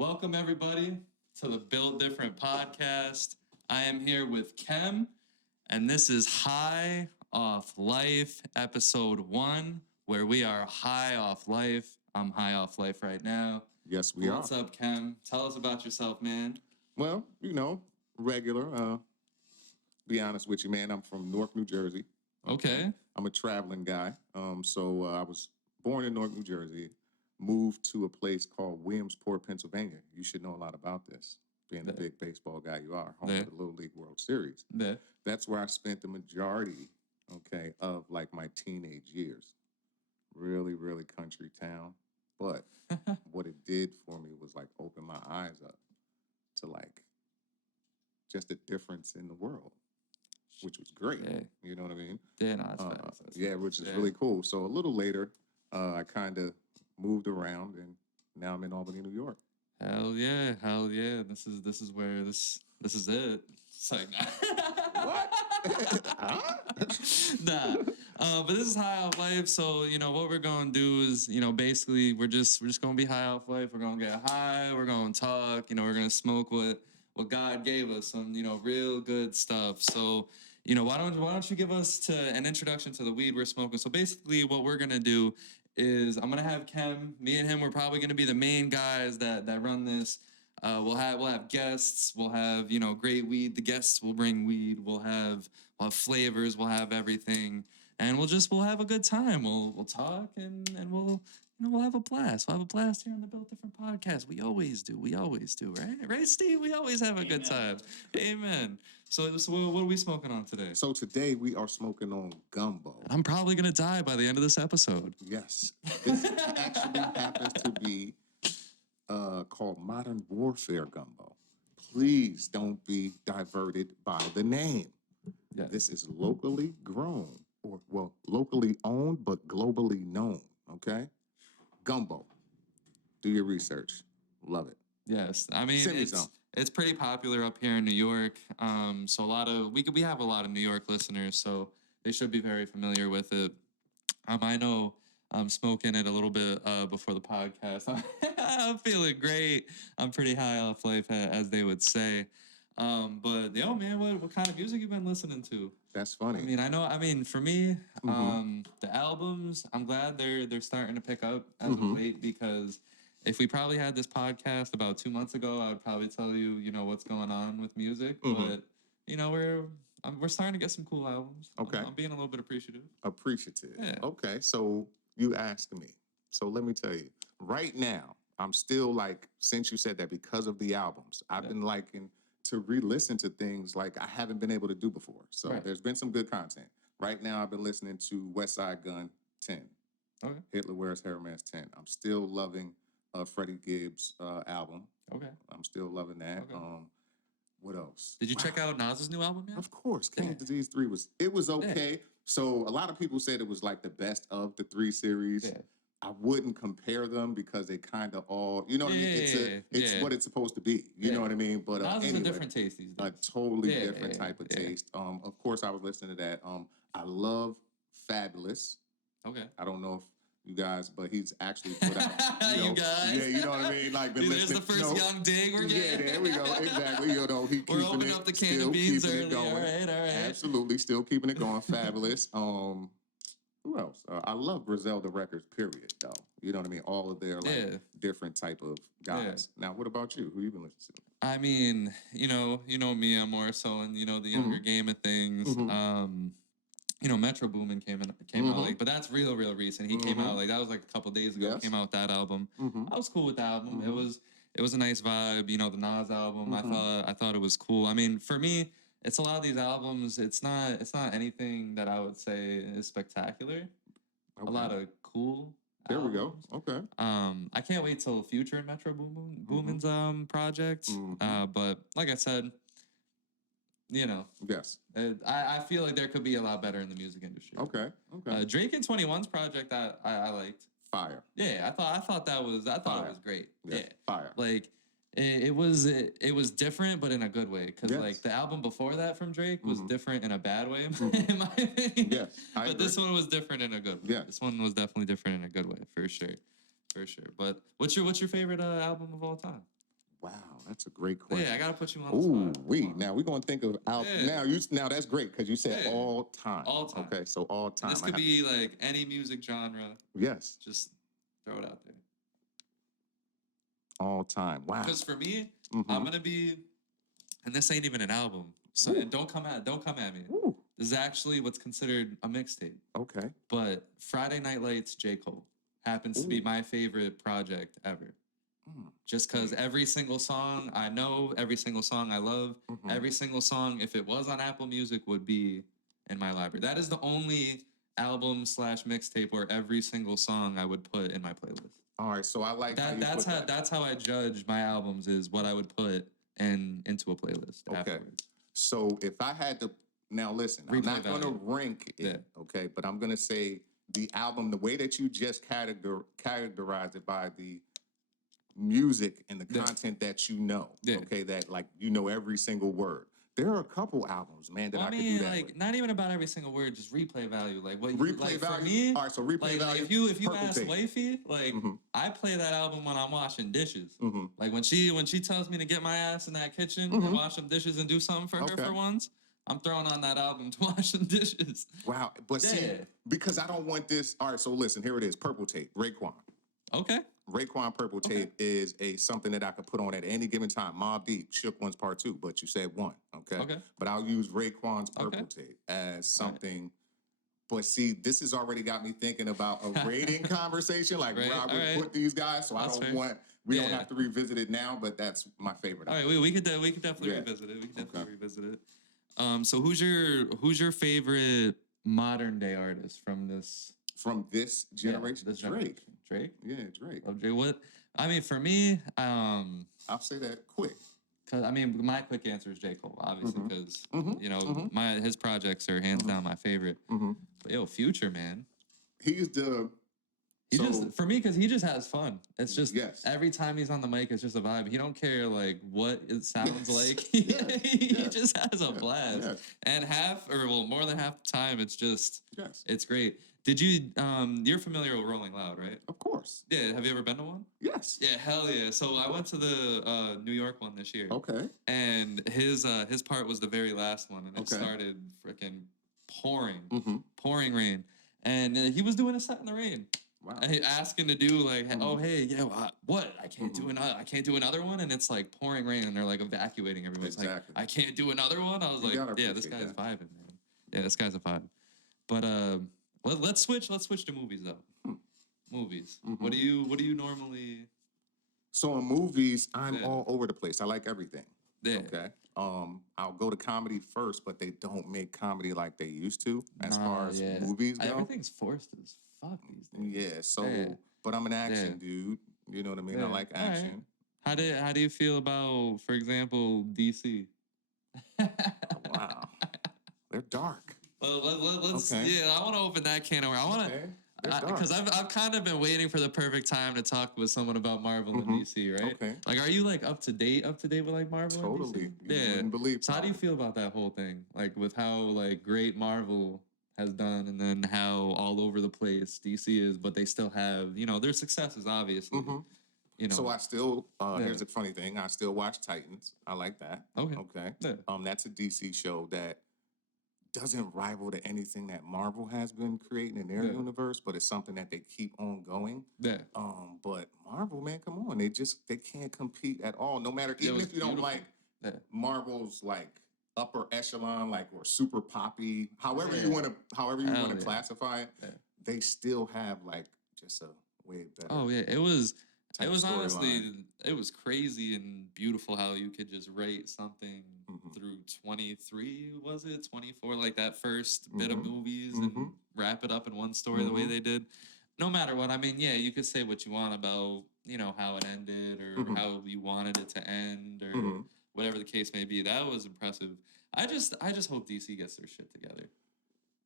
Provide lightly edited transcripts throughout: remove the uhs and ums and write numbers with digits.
Welcome, everybody, to the Built Different podcast. I am here with Kem, and this is High Off Life, episode 1, where we are high off life. I'm high off life right now. Yes, we are. What's up, Kem? Tell us about yourself, man. Well, regular. Be honest with you, man. I'm from Newark, New Jersey. Okay. I'm a traveling guy. So I was born in Newark, New Jersey, moved to a place called Williamsport, Pennsylvania. You should know a lot about this, being the big baseball guy you are, home of the Little League World Series. Yeah. That's where I spent the majority, of like my teenage years. Really, really country town. But what it did for me was like open my eyes up to like just the difference in the world, which was great. Yeah. You know what I mean? Yeah, no, that's fast. Which is really cool. So a little later, I kind of moved around, and now I'm in Albany, New York. Hell yeah. This is where this is it. It's like, What? nah. But this is high off life. So, what we're going to do is, basically we're just going to be high off life. We're going to get high. We're going to talk. We're going to smoke what God gave us, some, real good stuff. So, why don't you give us an introduction to the weed we're smoking? So basically what we're going to do is I'm going to have Kem, me and him, we're probably going to be the main guys that run this. We'll have guests. We'll have great weed. The guests will bring weed. We'll have flavors. We'll have everything, and we'll have a good time. We'll talk and we'll have a blast. We'll have a blast here on the Built Different podcast. We always do, right, Steve? We always have a good time. Amen. So what are we smoking on today? So today we are smoking on Gumbo. I'm probably gonna die by the end of this episode. Yes, this actually happens to be called Modern Warfare Gumbo. Please don't be diverted by the name. Yeah. This is locally grown, locally owned, but globally known, okay? Gumbo. Do your research. Love it. Yes. I mean, it's pretty popular up here in New York. So we have a lot of New York listeners, so they should be very familiar with it. I know I'm smoking it a little bit before the podcast. I'm feeling great. I'm pretty high off life, as they would say. But yo, man, what kind of music you been listening to? That's funny. I mean, for me, the albums, I'm glad they're starting to pick up as of late, because if we probably had this podcast about 2 months ago, I would probably tell you, what's going on with music. But we're starting to get some cool albums. Okay. I'm being a little bit appreciative. Yeah. Okay, so you asked me. So let me tell you, right now, I'm still since you said that, because of the albums, I've been liking to re-listen to things like I haven't been able to do before. So there's been some good content. Right now, I've been listening to West Side Gun 10. Okay. Hitler Wears Hair Mask 10. I'm still loving Freddie Gibbs' album. Okay. I'm still loving that. Okay. What else? Did you check out Nas's new album yet? Of course. King of Disease 3 was okay. Yeah. So a lot of people said it was like the best of the 3 series. Yeah. I wouldn't compare them because they kind of all, you know what I mean? It's what it's supposed to be. You know what I mean? But Nas is a different taste these days. A totally different type of taste. Of course, I was listening to that. I love Fabulous. Okay. I don't know if you guys, but he's actually put out. You guys? Yeah, you know what I mean? Like, been there's the first young dig we're getting. Yeah, there we go. Exactly. We're opening up the can of beans early. All right. Absolutely. Still keeping it going. Fabulous. Who else? I love Griselda Records, period, though. You know what I mean? All of their different type of guys. Yeah. Now, what about you? Who you been listening to? I mean, you know me, I'm more so in, the younger game of things. Metro Boomin came out but that's real recent. He came out that was a couple days ago. Yes. Came out with that album. I was cool with the album. It was a nice vibe. The Nas album. I thought it was cool. I mean, for me, it's a lot of these albums. It's not anything that I would say is spectacular. Okay. A lot of cool. There albums. we go. Okay. I can't wait till Future and Metro Boomin's project. But like I said, yes. I feel like there could be a lot better in the music industry. Okay. Drake and 21's project I liked. Fire. Yeah, I thought it was great. Yes. Yeah. Fire. It was different, but in a good way. Because the album before that from Drake was different in a bad way, in my opinion. Yes, but this one was different in a good way. Yeah. This one was definitely different in a good way, for sure. But what's your favorite album of all time? Wow, that's a great question. Yeah, I gotta put you on the Ooh, spot. now we're gonna think of now that's great because you said Yeah. all time. All time. Okay, so all And time. this could be like any music genre. Yes. Just throw it out there. All time. Wow. Because for me, I'm gonna be, and this ain't even an album. So don't come at me. Ooh. This is actually what's considered a mixtape. Okay. But Friday Night Lights, J. Cole happens to be my favorite project ever. Just because every single song I know, every single song I love, every single song, if it was on Apple Music, would be in my library. That is the only album / mixtape where every single song I would put in my playlist. All right, so I like that's how I judge my albums, is what I would put into a playlist afterwards. So if I had to now listen, I'm not going to rank it, okay, but I'm going to say the album, the way that you just categorized it by the music and the content that you know, okay, that like you know every single word. There are a couple albums, man, that I could do that like with. Not even about every single word, just replay value. Like what replay value for me. All right, so replay value. If you ask Wifey, like I play that album when I'm washing dishes. Like when she tells me to get my ass in that kitchen and wash some dishes and do something for her for once, I'm throwing on that album to wash some dishes. Wow, but see, because I don't want this. All right, so listen, here it is, Purple Tape, Raekwon. Okay. Raekwon Purple Tape is something that I could put on at any given time. Mobb Deep, Shook One's Part 2, but you said one, okay? But I'll use Raekwon's Purple Tape as something. But see, this has already got me thinking about a rating conversation, like where I would put these guys. So that's we don't have to revisit it now, but that's my favorite. All right, we could definitely revisit it. We could definitely revisit it. So who's your favorite modern day artist from this? From this generation? This generation. Drake? Yeah, Drake. Love Drake. What? I mean, for me, I'll say that quick. Cause I mean, my quick answer is J. Cole, obviously, because you know his projects are hands down my favorite. But yo, Future, man, he's the. Just for me, because he just has fun. It's just every time he's on the mic, it's just a vibe. He don't care like what it sounds like. He just has a blast. And more than half the time, it's just it's great. Did you you're familiar with Rolling Loud, right? Of course. Yeah. Have you ever been to one? Yes. Yeah, hell yeah. So I went to the New York one this year. Okay. And his part was the very last one, and it started freaking pouring rain, and he was doing a set in the rain. Wow. And asking to do like, oh hey, yeah, what? I can't do another one, and it's like pouring rain, and they're like evacuating everybody. It's like, I can't do another one. I was like, yeah, this guy's vibing, man. Yeah, this guy's a vibe. But let's switch to movies though. Movies. What do you normally? So in movies, I'm all over the place. I like everything. Yeah. Okay. I'll go to comedy first, but they don't make comedy like they used to as far as movies go. Everything's forced as fuck these days. Yeah. So, but I'm an action dude. You know what I mean? I like action. Right. How do you feel about, for example, DC? Wow. They're dark. Well, let's. Yeah, I want to open that can of worms. I want to. Because I've kind of been waiting for the perfect time to talk with someone about Marvel and DC, right? Okay. Like, are you like up to date with like Marvel? Totally. And DC? You wouldn't believe. So how do you feel about that whole thing? Like with how like great Marvel has done, and then how all over the place DC is, but they still have their successes, obviously. So I still here's a funny thing. I still watch Titans. I like that. Okay. Yeah. That's a DC show that doesn't rival to anything that Marvel has been creating in their universe, but it's something that they keep on going. Yeah. But Marvel, man, come on. They can't compete at all. No matter, even if you don't like Marvel's like upper echelon, like, or super poppy, however you want to classify it, they still have like just a way better. Oh yeah, it was honestly, it was crazy and beautiful how you could just rate something through 23, was it 24, like that first bit of movies and wrap it up in one story the way they did. No matter what, I mean, yeah, you could say what you want about how it ended or how you wanted it to end or whatever the case may be. That was impressive. I just hope DC gets their shit together.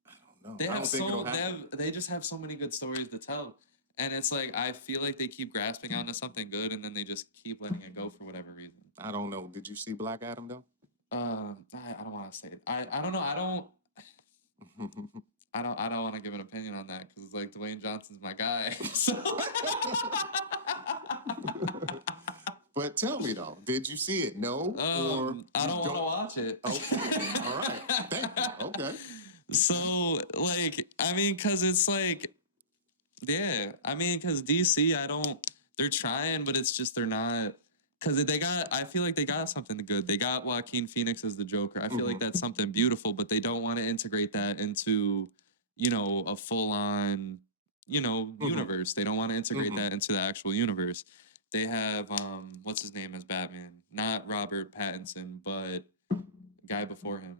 I don't know. They just have so many good stories to tell. And it's like, I feel like they keep grasping onto something good, and then they just keep letting it go for whatever reason. I don't know. Did you see Black Adam though? I don't want to say it. I don't know. I don't want to give an opinion on that because like Dwayne Johnson's my guy. So But tell me though, did you see it? No, or I don't want to watch it. Okay, all right. Thank you. Okay. So, like, I mean, cause it's like, yeah, I mean, cause DC, they're trying, but it's just they're not. Cause I feel like they got something good. They got Joaquin Phoenix as the Joker. I feel like that's something beautiful, but they don't want to integrate that into, a full on, universe. They don't want to integrate that into the actual universe. They have what's his name as Batman? Not Robert Pattinson, but guy before him.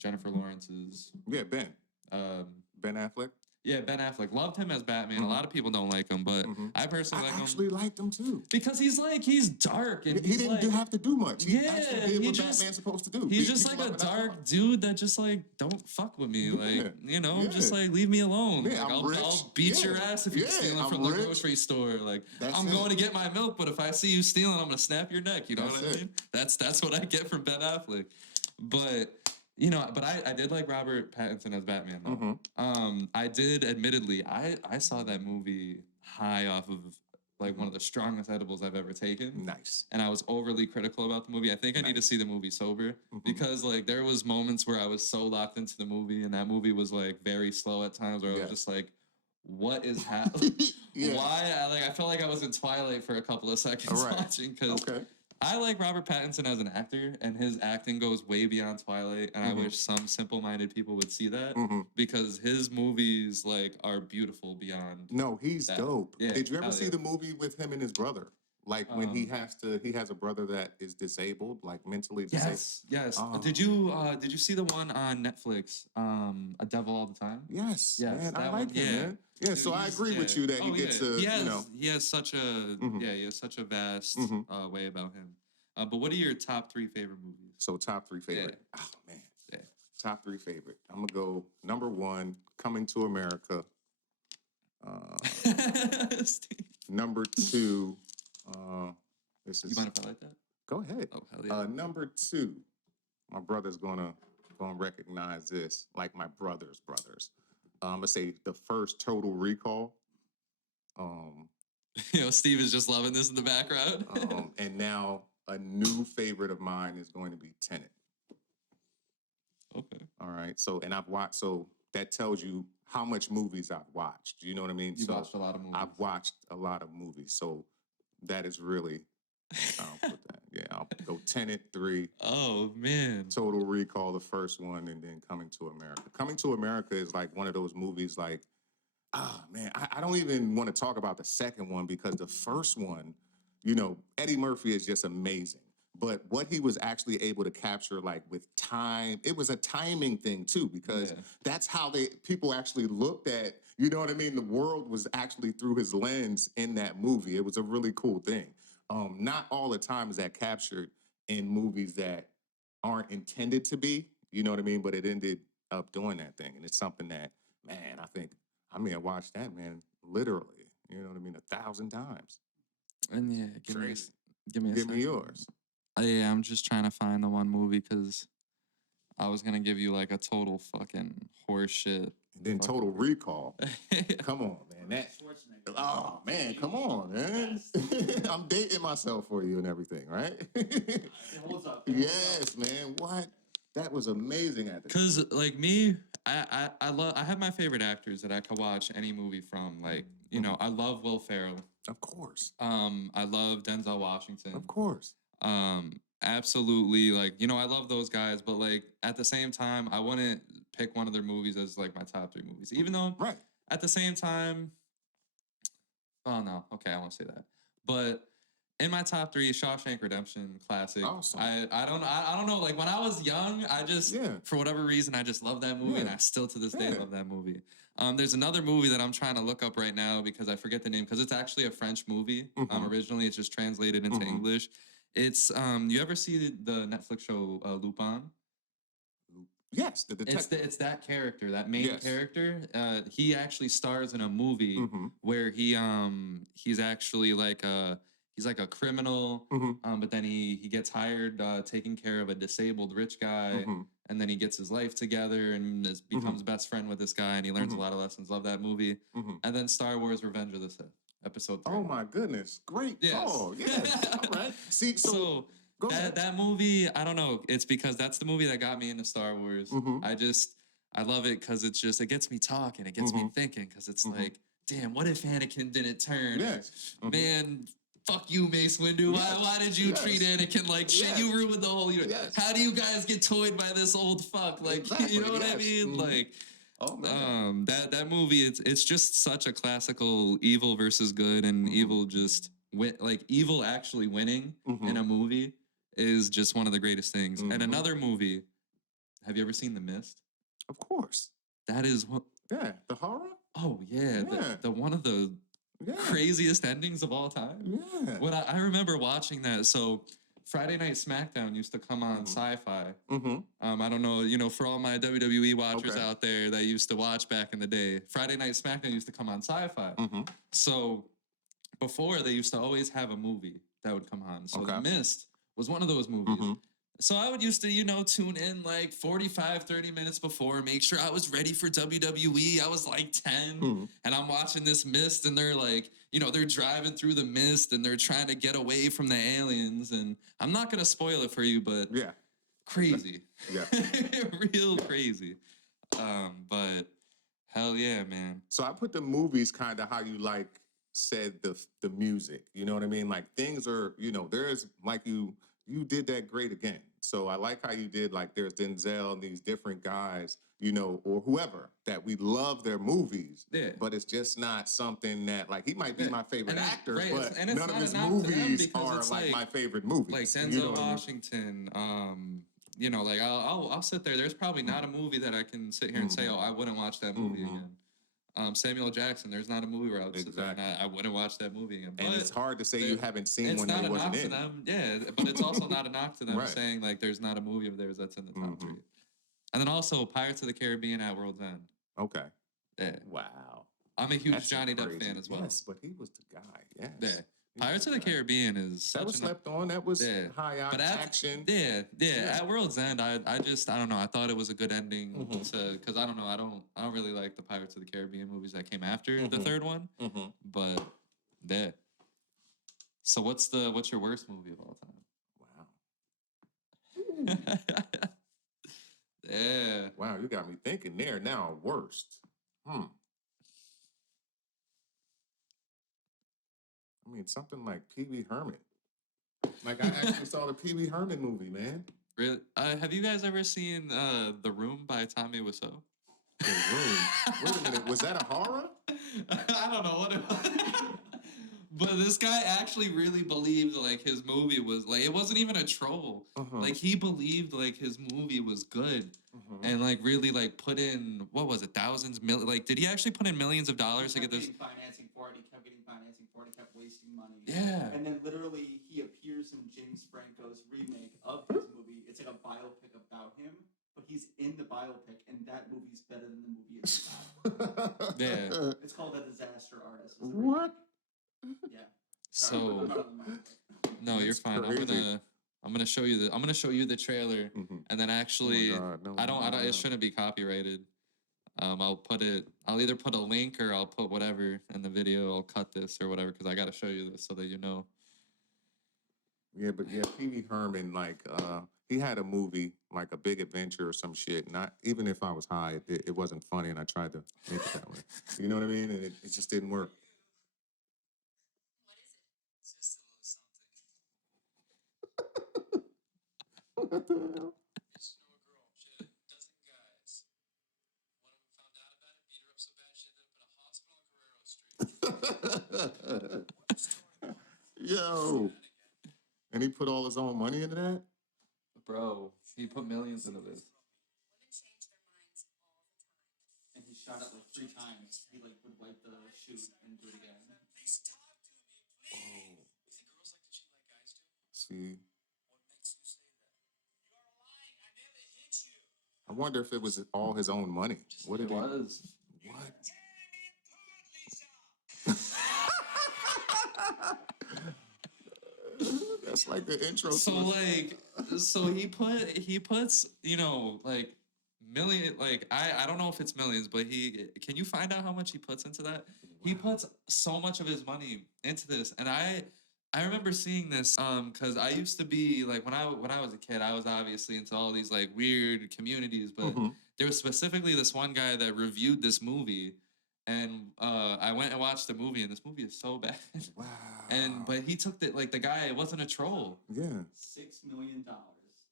Jennifer Lawrence's. Yeah, Ben. Um, Ben Affleck. Yeah, Ben Affleck. Loved him as Batman. A lot of people don't like him, but I personally like him. I actually liked him too. Because he's dark. And he didn't have to do much. He actually did what Batman's supposed to do. He's just like a dark dude that just like, don't fuck with me. Like, just like, leave me alone. Yeah, like, I'm I'll beat your ass if you're stealing from the grocery store. Like, I'm going to get my milk, but if I see you stealing, I'm going to snap your neck. You know what I mean? That's what I get from Ben Affleck. But... but I did like Robert Pattinson as Batman, though. I did, admittedly, I saw that movie high off of, like, one of the strongest edibles I've ever taken. Nice. And I was overly critical about the movie. I think I need to see the movie sober because, like, there was moments where I was so locked into the movie, and that movie was, like, very slow at times where I was just like, what is happening? Why? I felt like I was in Twilight for a couple of seconds watching because... I like Robert Pattinson as an actor, and his acting goes way beyond Twilight, and I wish some simple-minded people would see that, because his movies, like, are beautiful beyond. No, he's dope. Yeah, did you ever see the movie with him and his brother? Like, when he has a brother that is disabled, like, mentally disabled? Yes. Did you see the one on Netflix, A Devil All the Time? Yes, man, I like him, man. Yeah, dude, so I agree with you that he gets a, he has such a vast way about him. But what are your top 3 favorite movies? So top 3 favorite. Yeah. Oh man. Yeah. Top 3 favorite. I'm gonna go number 1, Coming to America. Number 2, this is. You mind if I like that? Go ahead. Oh hell yeah. Number 2, my brother's gonna recognize this, like my brother's brothers. I'm gonna say the first Total Recall. Steve is just loving this in the background. And now a new favorite of mine is going to be Tenet. Okay. All right. So, and I've watched. So that tells you how much movies I've watched. You know what I mean? You've watched a lot of movies. I've watched a lot of movies. So that is really. I'll put that. Yeah, I'll go Tenet 3. Oh man. Total Recall, the first one, and then Coming to America. Coming to America is like one of those movies. Like, man, I don't even want to talk about the second one because the first one, Eddie Murphy is just amazing. But what he was actually able to capture, like with time, it was a timing thing too, because that's how people actually looked at, you know what I mean? The world was actually through his lens in that movie. It was a really cool thing. Not all the time is that captured in movies that aren't intended to be, you know what I mean? But it ended up doing that thing. And it's something that, man, I watched that, man, literally, you know what I mean, 1,000 times. And yeah, give me yours. Yeah, I'm just trying to find the one movie because I was gonna give you like a total fucking horse shit. Then Total Recall. Come on, man. Oh man, come on, man. I'm dating myself for you and everything, right? It holds up. Yes, man. What? That was amazing at the time. Cause like me, I have my favorite actors that I could watch any movie from. Like, I love Will Ferrell. Of course. I love Denzel Washington. Of course. Absolutely, like, I love those guys, but like at the same time, I wouldn't pick one of their movies as like my top 3 movies. Even though at the same time, oh no, okay, I won't say that. But in my top 3, Shawshank Redemption, classic. Awesome. I don't know. Like when I was young, I just for whatever reason I just love that movie, and I still to this day love that movie. There's another movie that I'm trying to look up right now because I forget the name because it's actually a French movie. Originally, it's just translated into English. It's you ever see the Netflix show Lupin? Yes, the detective. It's that character, that main character. He actually stars in a movie where he's actually like he's like a criminal, but then he gets hired taking care of a disabled rich guy, and then he gets his life together and becomes best friend with this guy, and he learns a lot of lessons. Love that movie. And then Star Wars: Revenge of the Sith. episode 3. Oh my goodness. Great Yes. call. Yes. All right. See, so go ahead. that movie, I don't know. It's because that's the movie that got me into Star Wars. I love it because it gets me talking. It gets me thinking because it's like, damn, what if Anakin didn't turn? Yes. Man, fuck you, Mace Windu. Why did you treat Anakin like shit? You ruined the whole universe. How do you guys get toyed by this old fuck? Like, you know what I mean? Like, oh man. that movie, it's just such a classical evil versus good, and evil just evil actually winning in a movie is just one of the greatest things. And another movie, have you ever seen The Mist? Of course. That is what. Yeah, the horror. Oh yeah, the one of the craziest endings of all time. Yeah. When I remember watching that, so Friday Night SmackDown used to come on Sci-Fi. I don't know, for all my WWE watchers out there that used to watch back in the day, Friday Night SmackDown used to come on Sci-Fi. So before, they used to always have a movie that would come on. So The Mist was one of those movies. So I would used to, tune in like 45, 30 minutes before, make sure I was ready for WWE. I was like 10 and I'm watching this mist and they're like, they're driving through the mist and they're trying to get away from the aliens. And I'm not going to spoil it for you, but crazy. Yeah. Real crazy. But hell yeah, man. So I put the movies kind of how you said the music, you know what I mean? Like things are, there's like you did that great again. So I like how you did, like there's Denzel and these different guys, or whoever that we love their movies. Yeah. But it's just not something that he might be my favorite actor, but none of his movies are like my favorite movies. Like Denzel Washington, I'll sit there. There's probably not a movie that I can sit here and say, oh, I wouldn't watch that movie again. Samuel Jackson, there's not a movie where I would sit there and I wouldn't watch that movie again. And it's hard to say you haven't seen one that wasn't in. Yeah, but it's also not a knock to them saying there's not a movie of theirs that's in the top 3. And then also Pirates of the Caribbean at World's End. Okay. Yeah. Wow. I'm a huge Johnny Depp fan as well. Yes, but he was the guy. Yes. Yeah. Pirates of the Caribbean is that was slept on. That was high action. Yeah. At World's End, I don't know. I thought it was a good ending because I don't know. I don't really like the Pirates of the Caribbean movies that came after the third one. But yeah. So what's your worst movie of all time? Wow. Yeah. Wow, you got me thinking there now. Worst. I mean, something like Pee Wee Herman. Like, I actually saw the Pee Wee Herman movie, man. Really? Have you guys ever seen The Room by Tommy Wiseau? The Room? Wait a minute. Was that a horror? I don't know what it was. But this guy actually really believed, his movie was, it wasn't even a troll. He believed, his movie was good. And, really, put in, what was it, thousands, did he actually put in millions of dollars to get this? Financing for it. He kept getting financing for it. He kept wasting money. Yeah. And then, literally, he appears in James Franco's remake of his movie. It's like a biopic about him, but he's in the biopic, and that movie's better than the movie itself. Yeah. It's called A Disaster Artist. What? Yeah. So, no, you're fine. I'm gonna show you the trailer, and then actually, it shouldn't be copyrighted. I'll either put a link or I'll put whatever in the video. I'll cut this or whatever because I gotta show you this so that you know. Yeah, but Pee Wee Herman, he had a movie like A Big Adventure or some shit. Not even if I was high, it wasn't funny, and I tried to make it that way. You know what I mean? And it just didn't work. What the hell? It's no girl. She had a dozen guys. One of them found out about it, beat her up so bad she ended up in a hospital on Guerrero Street. Yo. And he put all his own money into that? Bro, he put millions into this. Women change their minds all the time. And he shot it 3 times. He would wipe the shoot and do it again. Please talk to me, please. Oh. You think girls like to cheat like guys do? See. What makes you say that? You are lying. I never hit you. I wonder if it was all his own money. What it was? What? That's like the intro. So he puts million. Like I don't know if it's millions, but can you find out how much he puts into that? He puts so much of his money into this, and I remember seeing this because I used to be like when I was a kid, I was obviously into all these like weird communities, but there was specifically this one guy that reviewed this movie, and I went and watched the movie, and this movie is so bad. Wow. But he took the guy. It wasn't a troll. Yeah. $6 million.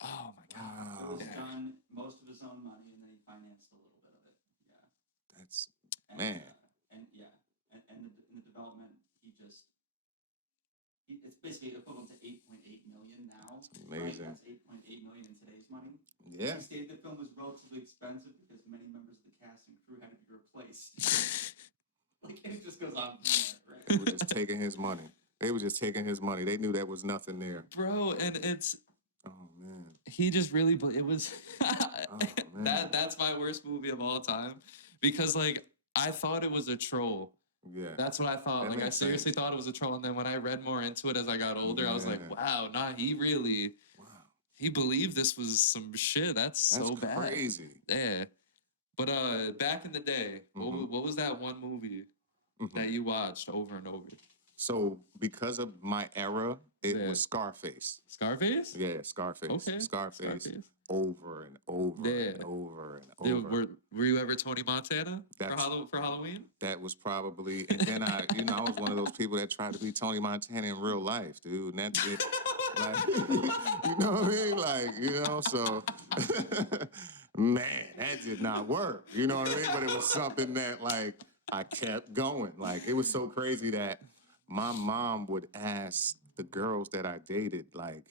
Oh my god. It was Yeah. done most of his own money, and then he financed a little bit of it. Yeah. That's And, man. And in the development, it's basically equivalent to 8.8 million now. Amazing. Right? That's 8.8 million in today's money. Yeah. He stated the film was relatively expensive because many members of the cast and crew had to be replaced. Like it just goes on from there, right? They were just taking his money. They were just taking his money. They knew that was nothing there. Bro, and it's Oh man. he just really it was man. that's my worst movie of all time because like I thought it was a troll. Yeah. That's what I thought. That Like I makes seriously sense. thought it was a troll, and then when I read more into it as I got older, I was like, Yeah. wow, nah, he really Wow. he believed this was some shit. That's so bad. Crazy. Yeah. But back in the day, what was that one movie that you watched over and over? So because of my era, it Yeah. was Scarface. Scarface? Yeah, Scarface. Okay. Scarface. Over and over and Yeah. over and Dude, over. were you ever Tony Montana for, That's- for Halloween? That was probably, and then I was one of those people that tried to be Tony Montana in real life, dude. And that's it. Like, you know what I mean? Like, so, man, that did not work. You know what I mean? But it was something that, like, I kept going. Like, it was so crazy that my mom would ask the girls that I dated, like,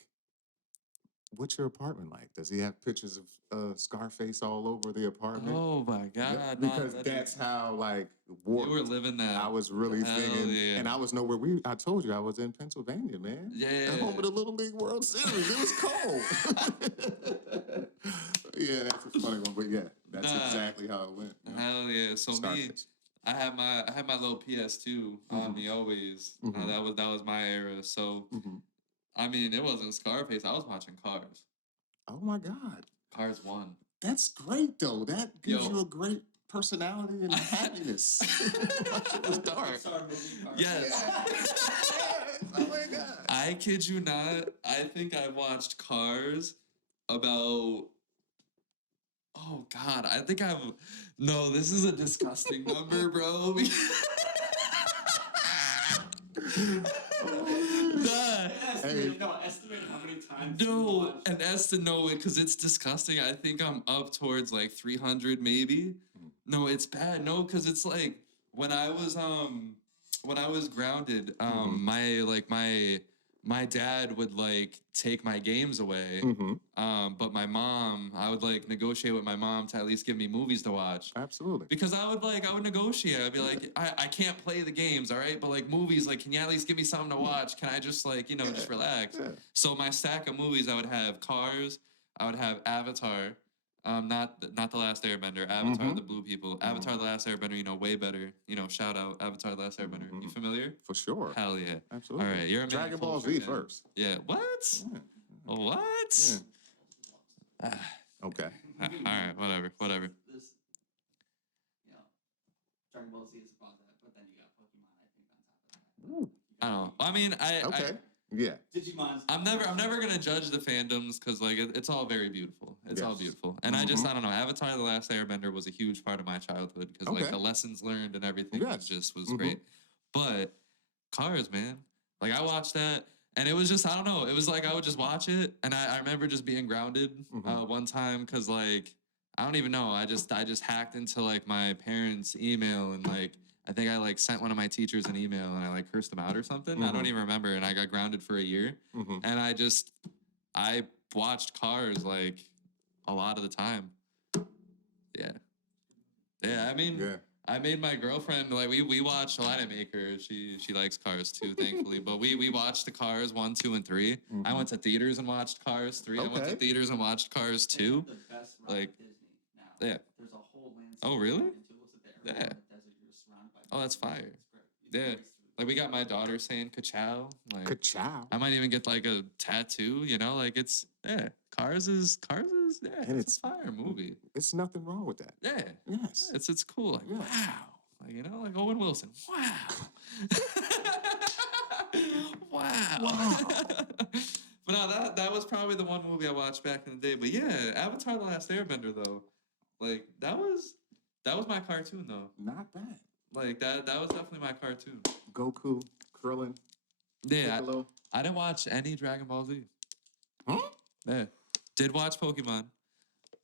what's your apartment like? Does he have pictures of Scarface all over the apartment? Oh my god. Yeah, no, because that that's is- how like you warped. were living that. I was really Hell thinking, yeah. and I was nowhere. I told you I was in Pennsylvania, man. Yeah. At home of the Little League World Series. It was cold. Yeah, that's a funny one, but yeah, that's Nah. exactly how it went. you know? Hell yeah. So me, Scarface. I had my little PS2 on me always. That was my era. So Mhm. I mean, it wasn't Scarface. I was watching Cars. Oh my God, Cars 1. that's great though. That gives Yo. you a great personality and happiness. It was dark. Pixar movie Cars. Yes. Oh my God. I kid you not. I think I watched Cars about. Oh God, I think I've. No, this is a disgusting number, bro. Nah. Estimate how many times. No, you watched- and estimate because it's disgusting. I think I'm up towards like 300, maybe. No, it's bad. No, because it's like when I was grounded, my dad would like take my games away. But my mom, I would like negotiate with my mom to at least give me movies to watch. Absolutely. Because I would negotiate. I'd be like, I can't play the games, all right? But like movies, like, can you at least give me something to watch? Can I just like, just relax? Yeah. So my stack of movies, I would have Cars, I would have Avatar, not the Last Airbender, Avatar, the Blue People, Avatar, the Last Airbender, way better. Shout out Avatar, the Last Airbender. You familiar? For sure. Hell yeah. Absolutely. All right, you're a Dragon man Ball culture Z fan. first. Yeah. What? Yeah. What? Yeah. Okay. All right. Whatever. This, Dragon Ball Z is about that, but then you got Pokemon, I think, on top of that. I don't know. I mean, Okay. Yeah. Digimon's. I'm never gonna judge the fandoms because like it's all very beautiful. It's all Yes. beautiful, and I don't know. Avatar: The Last Airbender was a huge part of my childhood because like Okay. the lessons learned and everything Yes. was great. But Cars, man, like I watched that. And it was just, I don't know. It was like I would just watch it, and I remember just being grounded one time because like I don't even know. I just hacked into like my parents' email, and like I think I like sent one of my teachers an email, and I like cursed them out or something. I don't even remember, and I got grounded for a year. And I watched Cars like a lot of the time. Yeah. I mean. Yeah. I made my girlfriend like we watched. Well, I didn't make her. She likes Cars too, thankfully. But we watched the Cars 1, 2, and 3. I went to theaters and watched Cars 3. I went to Okay. theaters and watched Cars 2. The best ride Like, at Disney now. yeah. There's a whole landscape. Oh, really? Into what's it there? Yeah. Arizona Desert, you're surrounded by Oh, that's mountains. fire. It's great. It's Yeah. great through Like we got my daughter saying "ka-chow." Like Ka-chow. I might even get like a tattoo. Like it's Cars is And it's a fire movie. It's nothing wrong with that. Yeah. Yes. It's cool. Like, Yeah. wow. Like, you know, like Owen Wilson. Wow. wow. But no, that was probably the one movie I watched back in the day. But yeah, Avatar: The Last Airbender though, like that was my cartoon though. Not bad. Like that was definitely my cartoon. Goku, Krillin, Yeah, Piccolo. I didn't watch any Dragon Ball Z. Huh? Yeah, did watch Pokemon.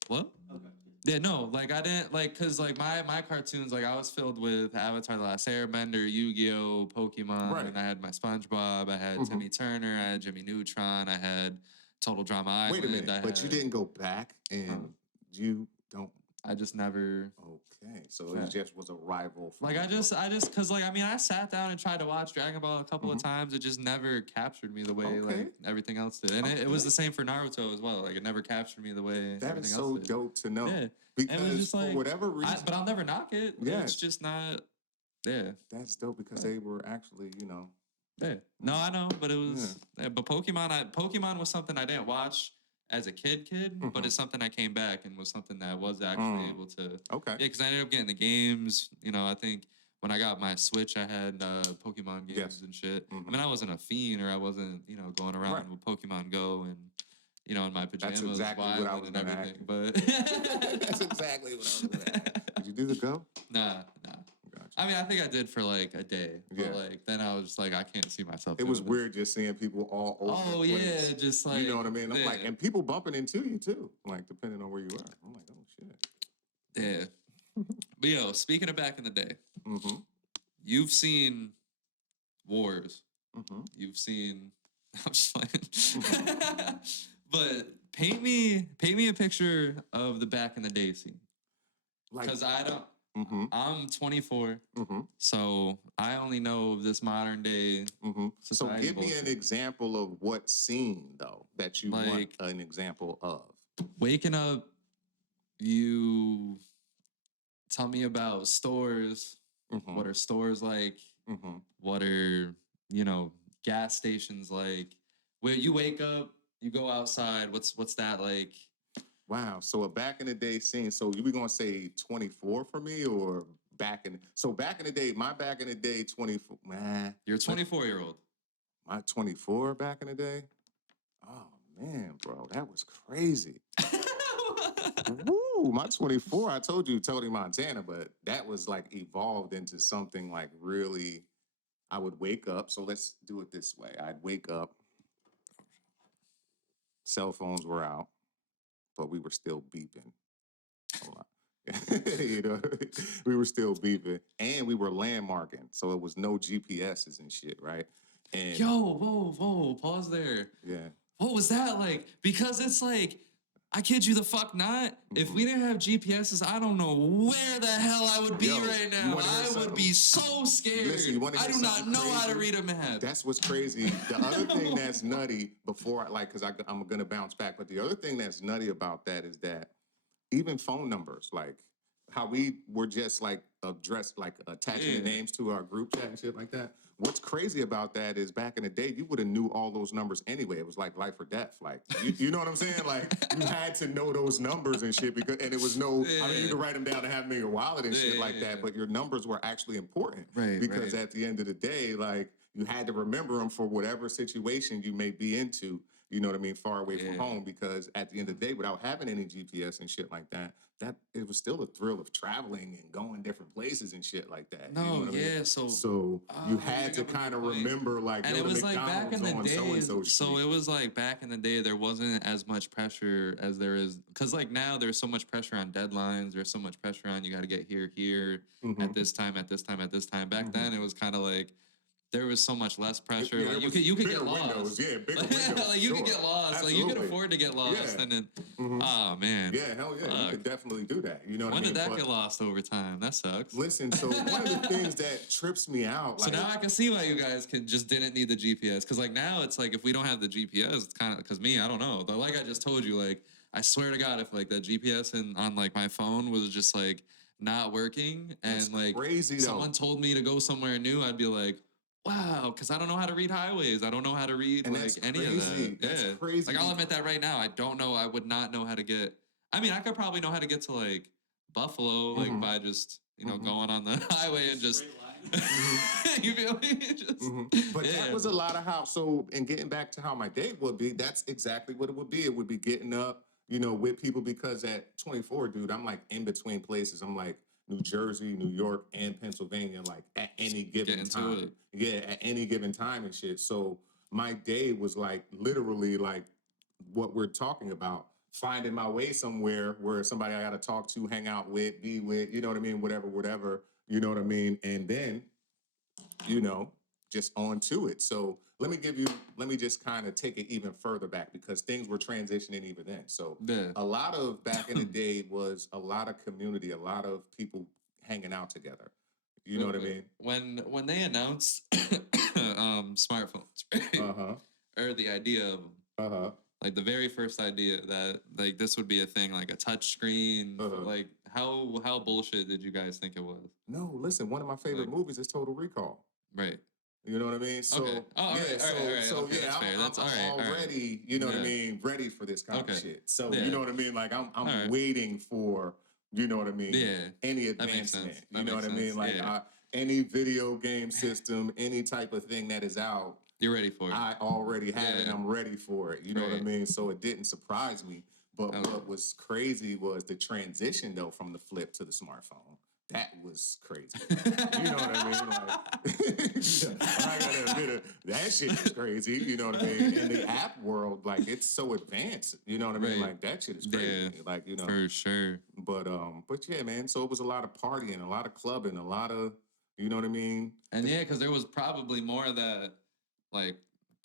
What? Okay. Yeah, no, like I didn't like cause like my cartoons like I was filled with Avatar: The Last Airbender, Yu-Gi-Oh, Pokemon, Right. and I had my SpongeBob, I had Mhm. Timmy Turner, I had Jimmy Neutron, I had Total Drama Island. Wait a minute, but you didn't go back and you don't. I just never Okay, so Yeah. it just was a rival. from like I the- just cause like I mean I sat down and tried to watch Dragon Ball a couple of times. It just never captured me the way Okay. like everything else did, and it was Okay. the same for Naruto as well. Like it never captured me the way That everything is else so did. dope to know. Yeah. Because And it was just for like, whatever reason, but I'll never knock it. Yeah. It's just not. Yeah. that's dope because they were actually, you know. Yeah. No, I know, but it was. Yeah, but Pokemon was something I didn't watch as a kid, but it's something I came back and was something that I was actually able to. Okay. Yeah, because I ended up getting the games. You know, I think when I got my Switch, I had Pokemon games Yes. and shit. Mhm. I mean, I wasn't a fiend or I wasn't, you know, going around Right. with Pokemon Go and, you know, in my pajamas, exactly what I wilding was and gonna everything. ask But That's exactly what I was going to ask. Did you do the go? nah. Gotcha. I mean, I think I did for like a day, but Yeah. like then I was just like, I can't see myself. It was doing this. weird just seeing people all over Oh the place. yeah, just like You know what I mean? I'm like, yeah. and people bumping into you too, like depending on where you are. I'm like, oh shit. Yeah. But yo, speaking of back in the day, Mm-hmm. you've seen wars. Mm-hmm. You've seen. I'm just playing. But paint me a picture of the back in the day scene, Like, because I don't. mm-hmm. I'm 24, Mm-hmm. so I only know of this modern day. Mm-hmm. So Society give me an bullshit. example of what scene though that you want Like- an example of. Waking up, you tell me about stores. Mm-hmm. What are stores like? Mm-hmm. What are, you know, gas stations like? Where you wake up, you go outside. What's that like? Wow. So a back in the day scene. So you we gonna say 24 for me or back in? So back in the day, my back in the day 24. Man, You're a 24-year-old. my 24 back in the day. Oh man, bro, that was crazy. Woo, my 24. I told you Tony Montana, but that was like evolved into something like really. I would wake up. So let's do it this way. I'd wake up. Cell phones were out, but we were still beeping. Hold on. You know, we were still beeping, and we were landmarking, so it was no GPSs and shit, right? And Yo, whoa, pause there. yeah, What was that like? Because it's like, I kid you the fuck not. If we didn't have GPSs, I don't know where the hell I would be Yo, right you now. wanna hear I would something? be so scared. Listen, you wanna I hear do not something know how to crazy? read a map. that's what's crazy. The other thing that's nutty before, because I'm gonna bounce back, but the other thing that's nutty about that is that even phone numbers, like how we were just like addressed, like attaching Yeah. the names to our group chat and shit like that. What's crazy about that is back in the day, you would have knew all those numbers anyway. It was like life or death. Like, you know what I'm saying? Like, you had to know those numbers and shit and it was no, I mean, you Yeah. could write them down and have them in your wallet and shit like Yeah. that, but your numbers were actually important. Right, Because right. at the end of the day, like, you had to remember them for whatever situation you may be into, you know what I mean, far away from Yeah. home, because at the end of the day, without having any GPS and shit like that, it was still a thrill of traveling and going different places and shit like that. You know No, what I mean? yeah, so So you you had to bring up a kind of good point. remember, like, and yo, it the was like back in McDonald's the on day. so-and-so So street. it was like back in the day, there wasn't as much pressure as there is, because like now there's so much pressure on deadlines. There's so much pressure on you got to get here Mhm. at this time, at this time, at this time. Back Mhm. then it was kind of like there was so much less pressure. Yeah, Like there you was could bigger get lost. windows. Yeah, bigger windows. Like you could sure. get lost. Like you could Absolutely. afford to get lost, Yeah. and then Mhm. oh man, Yeah, hell yeah, you Fuck. could definitely do that. You know what when I mean? did that But get lost over time? That sucks. listen, so one of the things that trips me out, So like, now I can see why you guys just didn't need the GPS. Because like now it's like if we don't have the GPS, it's kind of because me, I don't know. But like I just told you, like I swear to God, if like the GPS on like my phone was just like not working that's and like crazy though. someone told me to go somewhere new, I'd be like, wow, because I don't know how to read highways. I don't know how to read And like that's any of crazy. that. That's Yeah. crazy. Like I'll admit that right now. I don't know. I would not know how to get. I mean, I could probably know how to get to like Buffalo, like by just going on the highway and just. You feel me? Just, But that was a lot of how. So, and getting back to how my day would be, that's exactly what it would be. It would be getting up, with people because at 24, dude, I'm like in between places. I'm like New Jersey, New York, and Pennsylvania, like at any given time. Yeah, at any given time and shit. So my day was like literally like what we're talking about. Finding my way somewhere where somebody I got to talk to, hang out with, be with, you know what I mean? Whatever, you know what I mean? And then, just on to it. So let me just kind of take it even further back because things were transitioning even then. So a lot of back in the day was a lot of community, a lot of people hanging out together. You know what I mean? When they announced smartphones, right? Or the idea of them. Like the very first idea that like this would be a thing, like a touch screen. Like how bullshit did you guys think it was? No, listen, one of my favorite movies is Total Recall. Right. You know what I mean? So okay. all right. So okay, yeah, that's fair. That's I'm already, you know what I mean, ready for this kind of shit. So you know what I mean? Like I'm waiting for, you know what I mean? Yeah. Any advancement. You know what I mean? Like any video game system, any type of thing that is out. You're ready for it. I already have it. I'm ready for it. You know what I mean? So it didn't surprise me. But what was crazy was the transition, though, from the flip to the smartphone. That was crazy. You know what I mean? Like, I gotta admit it, that shit is crazy. You know what I mean? In the app world, like it's so advanced. You know what I mean? Like that shit is crazy. Yeah, like for sure. But yeah, man. So it was a lot of partying, a lot of clubbing, a lot of, you know what I mean? And yeah, because there was probably more of that, like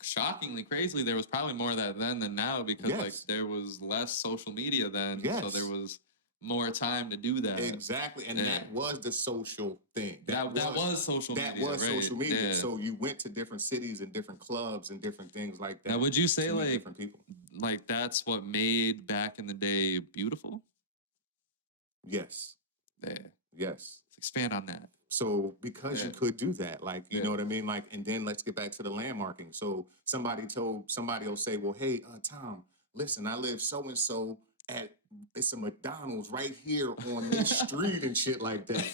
shockingly, crazily, there was probably more of that then than now because like there was less social media then, so there was more time to do that. Exactly, and that was the social thing. That was social media. That was social media. Yeah. So you went to different cities and different clubs and different things like that. Now, would you say like different people? Like that's what made back in the day beautiful? Yes. Yeah. Yes. Let's expand on that. So because you could do that, like, you know what I mean? Like, and then let's get back to the landmarking. So somebody will say, well, hey, Tom, listen, I live so-and-so at, it's a McDonald's right here on this street and shit like that.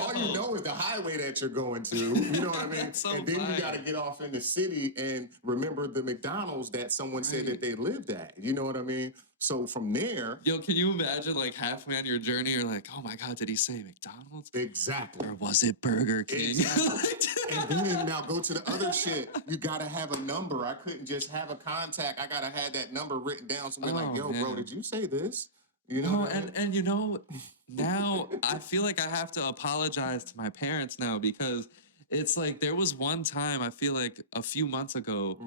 All you know is the highway that you're going to, you know what I mean? So and then you got to get off in the city and remember the McDonald's that someone said that they lived at, you know what I mean? So from there... Yo, can you imagine like halfway on your journey, you're like, oh my God, did he say McDonald's? Exactly. Or was it Burger King? Exactly. And then now go to the other shit. You got to have a number. I couldn't just have a contact. I got to have that number written down somewhere like, yo, bro, did you say this? You know, and you know, now I feel like I have to apologize to my parents now because it's like there was one time I feel like a few months ago,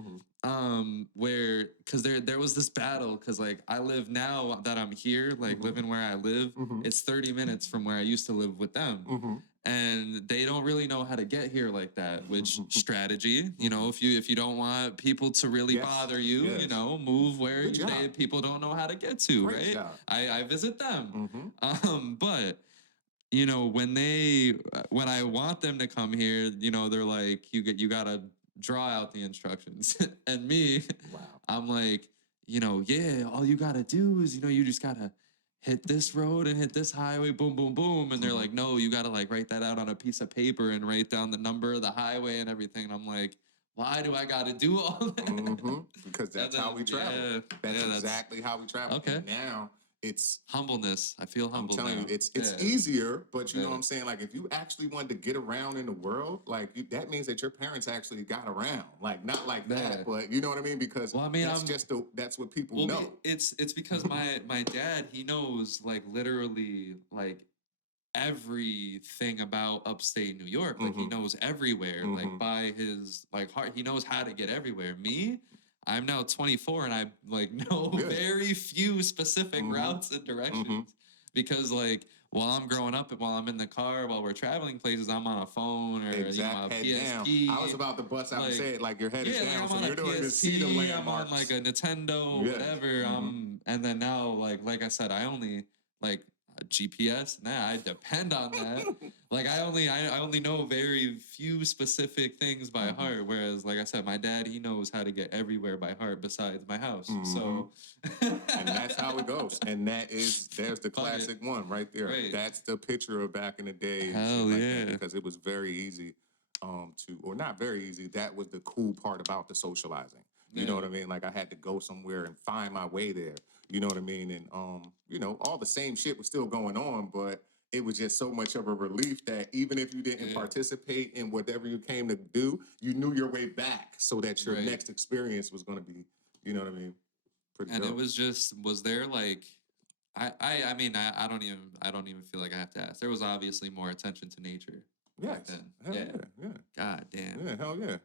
where because there was this battle because like I live now that I'm here, like living where I live, it's 30 minutes from where I used to live with them. And they don't really know how to get here like that, which strategy, you know, if you don't want people to really bother you, you know, move where people don't know how to get to, right? I visit them. But you know, when I want them to come here, you know, they're like, you gotta draw out the instructions. And me, I'm like, you know, all you gotta do is, you know, you just gotta hit this road and hit this highway, boom, boom, boom. And they're like, no, you gotta like write that out on a piece of paper and write down the number of the highway and everything. And I'm like, why do I gotta do all that? Because that's how we travel. That's exactly how we travel. Okay. And now it's humbleness. I feel humble. I'm telling you, it's easier, but you know what I'm saying? Like if you actually wanted to get around in the world, like that means that your parents actually got around. Like not like that, but you know what I mean? Because that's what people know. It's because my dad, he knows like literally like everything about upstate New York. Like he knows everywhere. Like by his like heart, he knows how to get everywhere. Me, I'm now 24 and I like know very few specific routes and directions because like while I'm growing up and while I'm in the car, while we're traveling places, I'm on a phone or you know, a PSP. Down. I was about to bust out and say it like your head is down, so you don't even PSP, see the landmarks. I'm on like a Nintendo, whatever. And then now like I said, I only like A GPS? Nah, I depend on that. Like I only know very few specific things by heart. Whereas, like I said, my dad, he knows how to get everywhere by heart besides my house. So, and that's how it goes. And there's the classic one right there. Right. That's the picture of back in the day and Hell shit like yeah. that, because it was very easy or not very easy. That was the cool part about the socializing. You know what I mean? Like I had to go somewhere and find my way there. You know what I mean? And all the same shit was still going on, but it was just so much of a relief that even if you didn't participate in whatever you came to do, you knew your way back so that your next experience was going to be, you know what I mean? Pretty And dope. it was just, was there like, I mean, I don't even feel like I have to ask. There was obviously more attention to nature back then. Hell yeah. God damn. Yeah, hell yeah.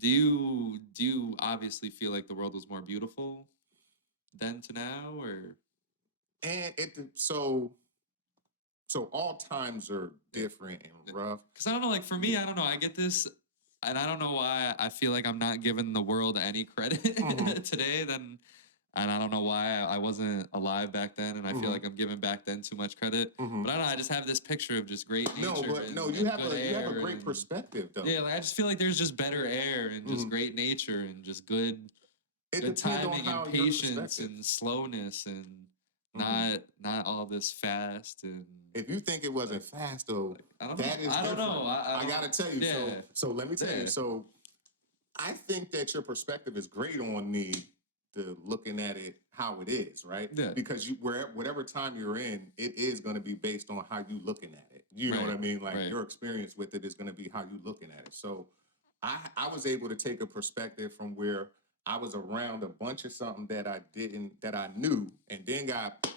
Do you obviously feel like the world was more beautiful then to now, or? And so all times are different and rough. Because I don't know, like for me, I don't know. I get this, and I don't know why I feel like I'm not giving the world any credit today. And I don't know why I wasn't alive back then, and I feel like I'm giving back then too much credit. But I don't know. I just have this picture of just great nature. You have a great perspective though. Yeah, like I just feel like there's just better air and just great nature and just good timing and patience and slowness and not all this fast and. If you think it wasn't fast though, I don't different. know. I gotta tell you. Yeah. So let me tell you. So I think that your perspective is great on the looking at it how it is, right? Yeah. Because whatever time you're in, it is going to be based on how you looking at it. You know what I mean? Like your experience with it is going to be how you looking at it. So I was able to take a perspective from where I was around a bunch of something that I knew, and then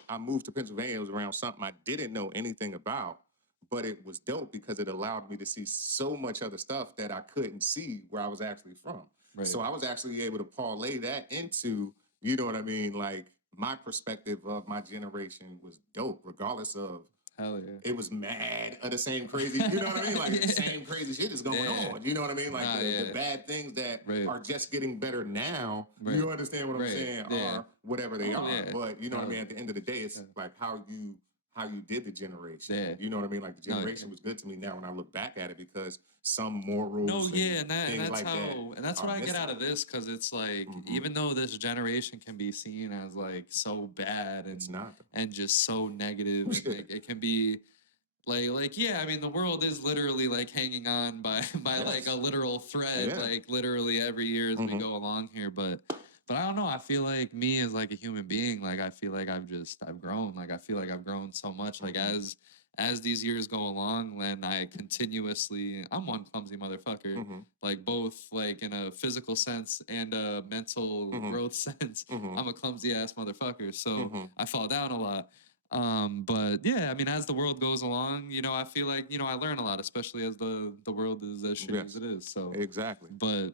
I moved to Pennsylvania. It was around something I didn't know anything about, but it was dope because it allowed me to see so much other stuff that I couldn't see where I was actually from. Right. So I was actually able to parlay that into, you know what I mean? Like my perspective of my generation was dope, regardless of. Hell yeah. It was mad of the same crazy, you know what I mean? Like the same crazy shit is going on. You know what I mean? Like the bad things that are just getting better now. You understand what I'm saying? Are whatever they are. Yeah. But you know what I mean? At the end of the day, it's like how you did the generation. Yeah. You know what I mean? Like the generation was good to me now when I look back at it because some morals. And that's that's what I get out of this, because it's like even though this generation can be seen as like so bad and it's not, and just so negative, and it can be like I mean the world is literally like hanging on by like a literal thread, like literally every year as we go along here, but I don't know. I feel like me as like a human being, like I feel like I've grown. Like I feel like I've grown so much. Like as these years go along, then I'm one clumsy motherfucker. Like both like in a physical sense and a mental growth sense. I'm a clumsy ass motherfucker. So I fall down a lot. But yeah, I mean, as the world goes along, I feel like, I learn a lot, especially as the world is as shitty as it is. So exactly. But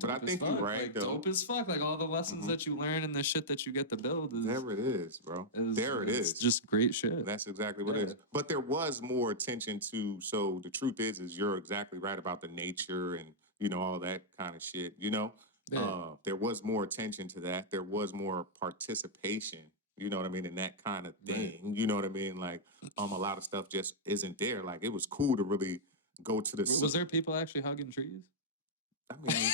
but I think you're right, like, though. Dope as fuck. Like all the lessons that you learn and the shit that you get to build is there. It is, bro. There it is. Just great shit. That's exactly what it is. But there was more attention to. So the truth is you're exactly right about the nature and all that kind of shit. There was more attention to that. There was more participation. You know what I mean? In that kind of thing. Right. You know what I mean? Like a lot of stuff just isn't there. Like it was cool to really go to the. Was there people actually hugging trees? I mean,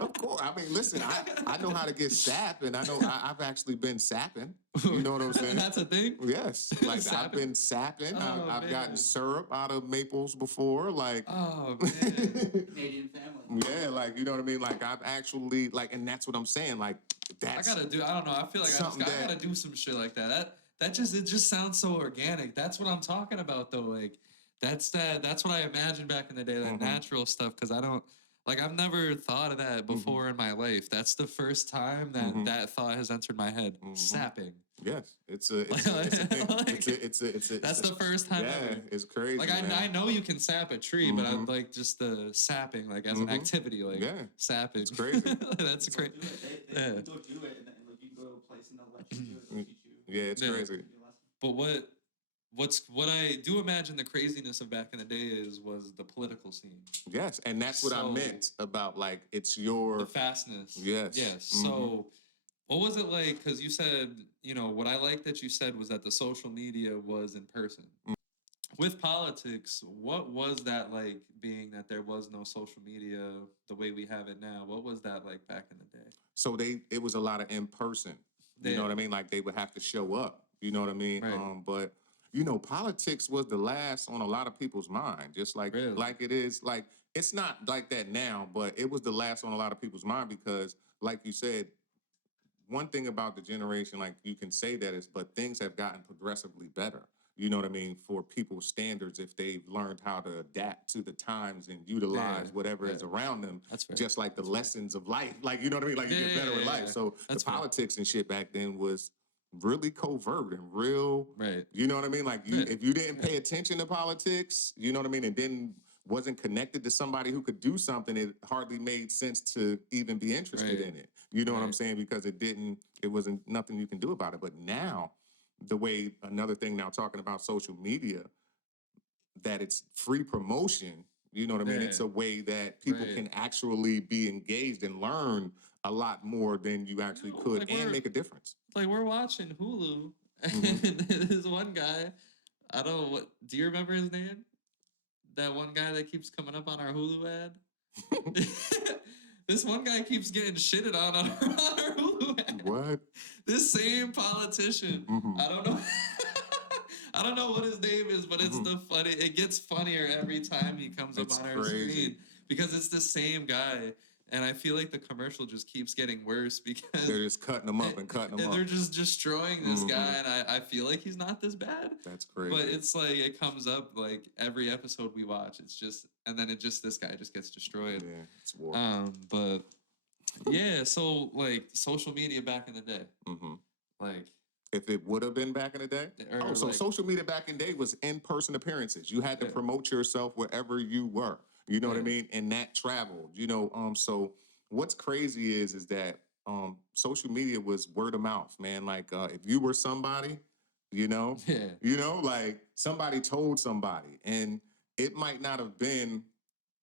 of course. I mean, listen, I know how to get sap, and I know I've actually been sapping. You know what I'm saying? That's a thing? Yes. Like, I've been sapping. I've gotten syrup out of maples before. Like, oh, man. Canadian family. Yeah, like, you know what I mean? Like, I've actually, like, and that's what I'm saying. Like, that's. I don't know. I feel like I gotta do some shit like that. It just sounds so organic. That's what I'm talking about, though. Like, that's what I imagined back in the day, that natural stuff, because I've never thought of that before in my life. That's the first time that thought has entered my head. Sapping. Yes, it's a thing. That's the first time ever. It's crazy. Like I know you can sap a tree, but I'm like just the sapping, like as an activity, like sapping. It's crazy. That's crazy. They go do it, and then like you go to a place and they'll let you do it. They'll teach you. Yeah, it's crazy. But what I do imagine the craziness of back in the day was the political scene. Yes, and that's what I meant about, like, it's your the fastness. Yes. Yes. So What was it like? Because you said, what I like that you said was that the social media was in person. With politics, what was that like being that there was no social media the way we have it now? What was that like back in the day? So it was a lot of in person. You know what I mean? Like they would have to show up. You know what I mean? Right. But politics was the last on a lot of people's mind. Just like Really? like it is like it's not like that now, but it was the last on a lot of people's mind because, like you said, one thing about the generation, like you can say that is, but things have gotten progressively better. You know what I mean? For people's standards, if they've learned how to adapt to the times and utilize whatever is around them, That's fair. just like the lessons of life. Like, you know what I mean? Like you get better in life. So That's the fair. politics and shit back then was really covert and real. Right. You know what I mean? Like if you didn't pay attention to politics, you know what I mean? And then wasn't connected to somebody who could do something, it hardly made sense to even be interested in it. You know what I'm saying? Because it wasn't nothing you can do about it. But now, another thing now talking about social media, that it's free promotion, you know what I mean? It's a way that people can actually be engaged and learn a lot more than you actually could like and make a difference. Like we're watching Hulu and this one guy, I don't know do you remember his name? That one guy that keeps coming up on our Hulu ad? This one guy keeps getting shitted on our Hulu ad. What? This same politician. I don't know. I don't know what his name is, but it's it gets funnier every time he comes up on our screen because it's the same guy. And I feel like the commercial just keeps getting worse because they're just cutting them up and cutting them up. They're just destroying this guy, and I feel like he's not this bad. That's crazy. But it's like it comes up like every episode we watch. It's just, and then this guy just gets destroyed. Yeah, it's war. But yeah, so like social media back in the day, like. If it would have been back in the day? So social media back in the day was in-person appearances. You had to promote yourself wherever you were. You know what I mean? And that traveled. So what's crazy is that social media was word of mouth, man. Like if you were somebody, like somebody told somebody. And it might not have been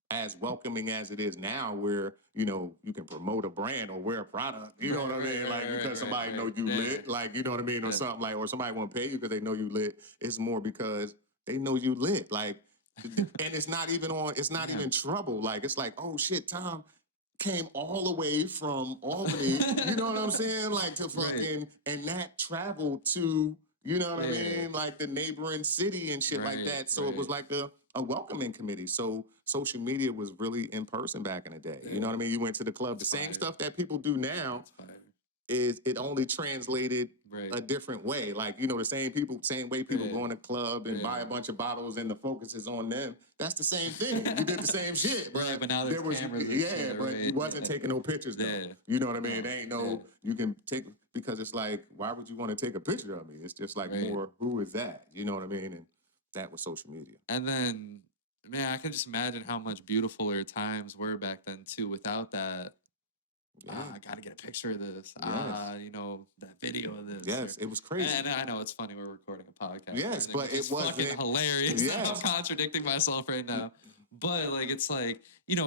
as welcoming as it is now where, you can promote a brand or wear a product, you know what I mean? Like because somebody know you lit, like, you know what I mean? Or something like, or somebody want to pay you because they know you lit. It's more because they know you lit. Like, and it's not even even trouble. Like, it's like, oh shit, Tom came all the way from Albany, you know what I'm saying? Like to fucking, and that traveled to, you know what I mean? Like the neighboring city and shit like that. So it was like a welcoming committee. So social media was really in person back in the day. You know what I mean? You went to the club. The same stuff that people do now is it only translated a different way. Like, the same way people go in the club and buy a bunch of bottles and the focus is on them. That's the same thing. You did the same shit. Right, but now there's cameras. But you wasn't taking no pictures though. You know what I mean? There ain't no, you can take, because it's like, why would you want to take a picture of me? It's just like more, who is that? You know what I mean? And that was social media. And then, man, I can just imagine how much beautifuler times were back then too without that. I gotta get a picture of this. That video of this. Yes, it was crazy. And I know it's funny we're recording a podcast. Yes, but it was fucking hilarious. Yes. I'm contradicting myself right now. But like it's like,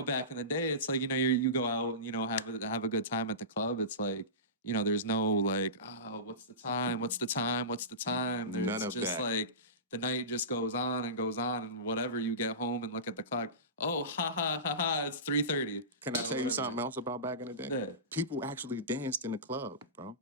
back in the day, it's like, you go out and have a good time at the club. It's like, there's no like, oh, what's the time? What's the time? What's the time? There's none of just that. Like the night just goes on, and whatever, you get home and look at the clock. Oh, ha ha ha ha! It's 3:30. Can I tell you something else about back in the day? Yeah. People actually danced in the club, bro.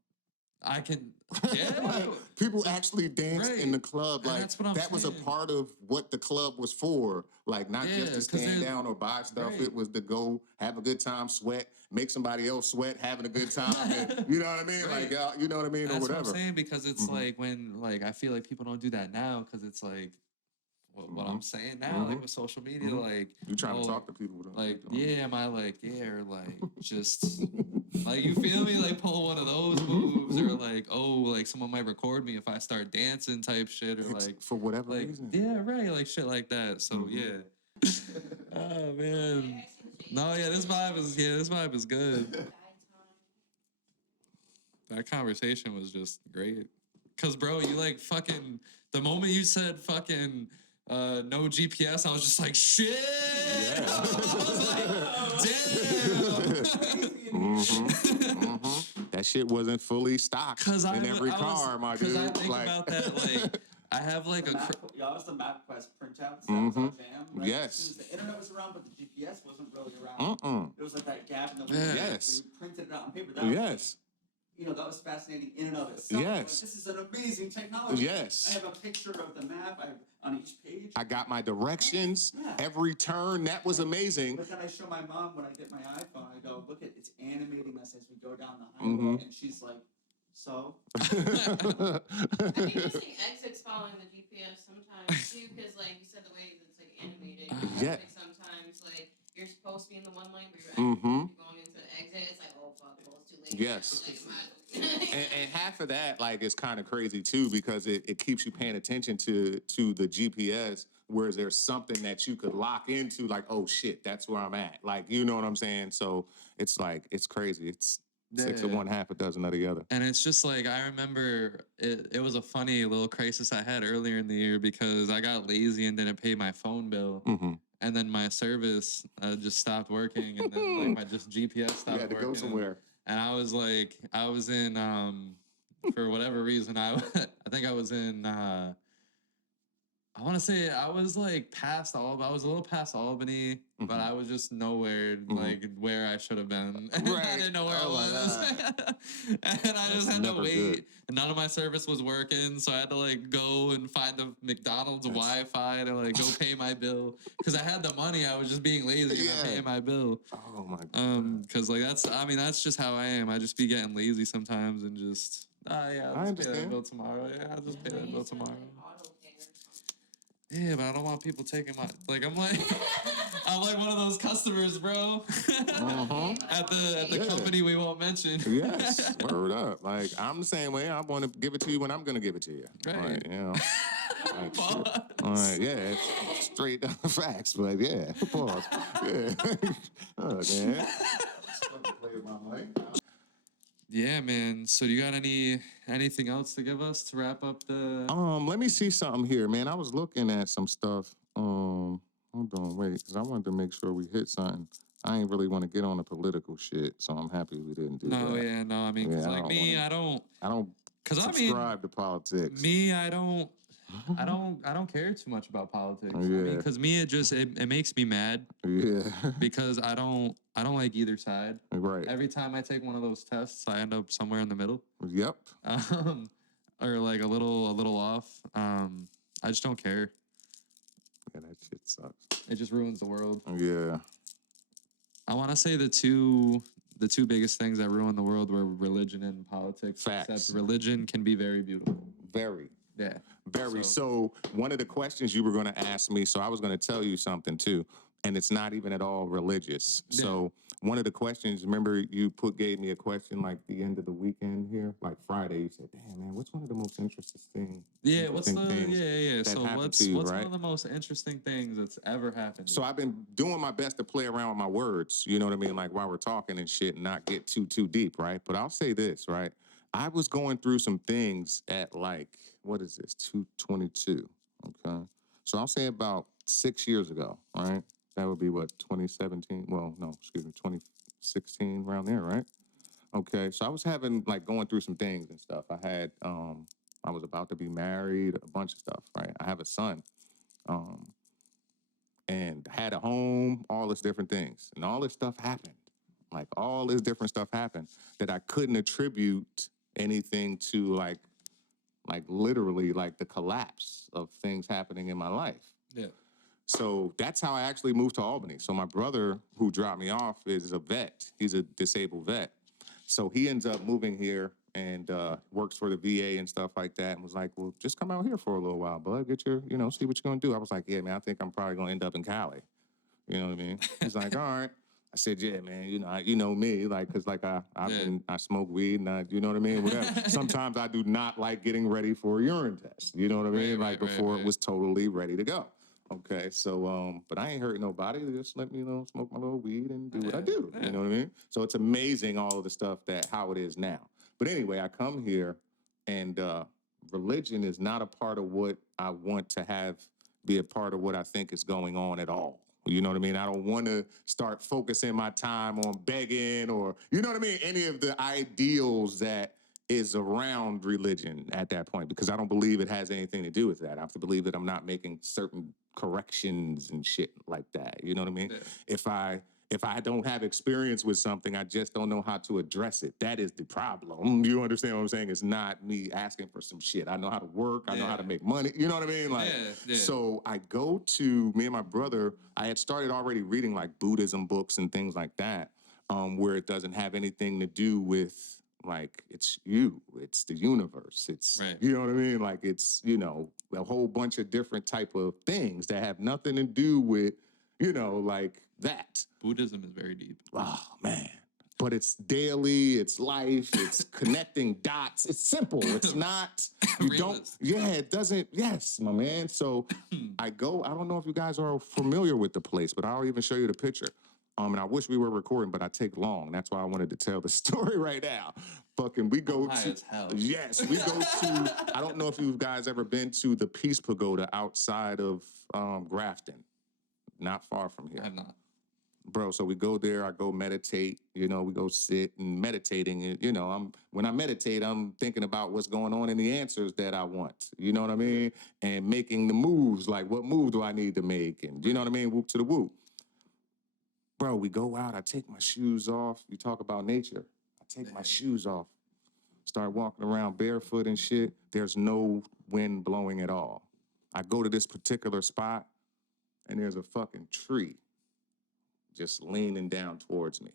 I can, yeah. People actually danced in the club. And like that's what I'm that was a saying. part of what the club was for. Like not just to stand down or buy stuff. Right. It was to go have a good time, sweat, make somebody else sweat, having a good time. And, you know what I mean? Right. Like you know what I mean, That's or whatever. what I'm saying, because it's like when I feel like people don't do that now because it's like what I'm saying now, like with social media, like you trying to talk to people, like am I like or like just like, you feel me, like pull one of those moves, or like like someone might record me if I start dancing type shit, or like for whatever reason. Yeah, right, like shit like that. So yeah. Oh man. No, this vibe is good. That conversation was just great. Cause bro, you like fucking the moment you said fucking no GPS, I was just like, shit. Yeah. I was like, damn. That shit wasn't fully stocked in every car, my dude. Because I think Like, about that, like, I have like The a. it was the MapQuest printouts. That was our jam. Right? Yes. As soon as the internet was around, but the GPS wasn't really around. It was like that gap in the window Yes. where you printed it out on paper. That was yes. that was fascinating in and of itself. Yes. Like, this is an amazing technology. Yes. I have a picture of the map on each page. I got my directions, Yeah. every turn. That was amazing. But then I show my mom when I get my iPhone. I go, look at it's animating us as we go down the highway, and she's like, so. I think missing exits following the GPS sometimes too, because like you said, the way it's like animated. Yeah. Like sometimes like you're supposed to be in the one lane, but you're actually going into the exit. It's like, oh fuck, well, it's too late. Yes. Like, And half of that, like, is kind of crazy too, because it keeps you paying attention to the GPS, whereas there's something that you could lock into, like, oh shit, that's where I'm at. Like, you know what I'm saying? So it's like, it's crazy. It's 6 of one, half a dozen of the other. And it's just like, I remember it was a funny little crisis I had earlier in the year because I got lazy and didn't pay my phone bill. And then my service just stopped working. And then like my just GPS stopped working. You had to go somewhere. And I was like, I was in, for whatever reason, I think I was in, I want to say I was like past Albany. I was a little past Albany, but I was just nowhere like where I should have been. Right. I didn't know where I was. And I just had to wait. Good. And none of my service was working. So I had to like go and find the McDonald's Wi-Fi to like go pay my bill. Because I had the money. I was just being lazy and not paying my bill. Oh my God. Because like that's just how I am. I just be getting lazy sometimes and just, yeah, I'll just pay that bill tomorrow. Yeah, I'll just pay that bill tomorrow. Yeah, but I don't want people taking my I'm like one of those customers, bro. At the company we won't mention. Yes, word up. Like, I'm the same way. I want to give it to you when I'm gonna give it to you. Right. Like, you know. Like, shit. Like, yeah, it's straight facts, but yeah, pause. Yeah. Oh, man. Yeah, man. So do you got anything else to give us to wrap up the? Let me see something here, man. I was looking at some stuff. Hold on, wait, because I wanted to make sure we hit something. I ain't really want to get on the political shit, so I'm happy we didn't do that. I mean, cause like me, I don't. Cause subscribe to politics. Me, I don't care too much about politics. Yeah. I mean, cause me, it makes me mad. Yeah. Because I don't like either side. Right. Every time I take one of those tests, I end up somewhere in the middle. Yep. Or like a little off. I just don't care. Yeah, that shit sucks. It just ruins the world. Yeah. I want to say the two biggest things that ruin the world were religion and politics. Facts. Except religion can be very beautiful. Very. Yeah. Very. So one of the questions you were going to ask me, so I was going to tell you something too, and it's not even at all religious. Yeah. So one of the questions, remember you gave me a question like the end of the weekend here, like Friday. You said, "Damn man, what's one of the most interesting things?" Yeah. What's So what's one of the most interesting things that's ever happened? So I've been doing my best to play around with my words. You know what I mean? Like while we're talking and shit, and not get too deep, right? But I'll say this, right? I was going through some things at like, what is this, 222, okay? So I'll say about 6 years ago, right? That would be what, 2017? Well, no, excuse me, 2016, around there, right? Okay, so I was going through some things and stuff. I was about to be married, a bunch of stuff, right? I have a son, and had a home, all this different things. And all this stuff happened. Like all this different stuff happened that I couldn't attribute anything to like literally like the collapse of things happening in my life. Yeah. So that's how I actually moved to Albany. So my brother who dropped me off is a vet. He's a disabled vet. So he ends up moving here and works for the VA and stuff like that and was like, well, just come out here for a little while, bud. Get your, see what you're going to do. I was like, yeah, man, I think I'm probably going to end up in Cali. You know what I mean? He's like, all right. I said, yeah, man, you know me, like, cause like I smoke weed and you know what I mean? Whatever. Sometimes I do not like getting ready for a urine test. You know what I mean? Before it was totally ready to go. Okay, so, but I ain't hurting nobody. Just let me, smoke my little weed and do what I do. You know what I mean? So it's amazing all of the stuff how it is now. But anyway, I come here and religion is not a part of what I want to be a part of what I think is going on at all. You know what I mean? I don't want to start focusing my time on begging or, you know what I mean? Any of the ideals that is around religion at that point, because I don't believe it has anything to do with that. I have to believe that I'm not making certain corrections and shit like that. You know what I mean? Yeah. If I don't have experience with something, I just don't know how to address it. That is the problem. You understand what I'm saying? It's not me asking for some shit. I know how to work. I know how to make money. You know what I mean? Like, so I go to me and my brother. I had started already reading like Buddhism books and things like that, where it doesn't have anything to do with like it's you, it's the universe. It's you know what I mean? Like it's a whole bunch of different type of things that have nothing to do with like that. Buddhism is very deep. Oh, man. But it's daily, it's life, it's connecting dots. It's simple. It's not, it doesn't, yes, my man. So I don't know if you guys are familiar with the place, but I'll even show you the picture. And I wish we were recording, but I take long. That's why I wanted to tell the story right now. Fucking, we go high to, as hell. yes, we go to, I don't know if you guys ever been to the Peace Pagoda outside of Grafton. Not far from here. I have not. Bro, so we go there, I go meditate, we go sit and meditating. When I meditate, I'm thinking about what's going on and the answers that I want. You know what I mean? And making the moves, like what move do I need to make? And you know what I mean? Whoop to the whoop. Bro, we go out, I take my shoes off. You talk about nature. I take my shoes off. Start walking around barefoot and shit. There's no wind blowing at all. I go to this particular spot and there's a fucking tree just leaning down towards me.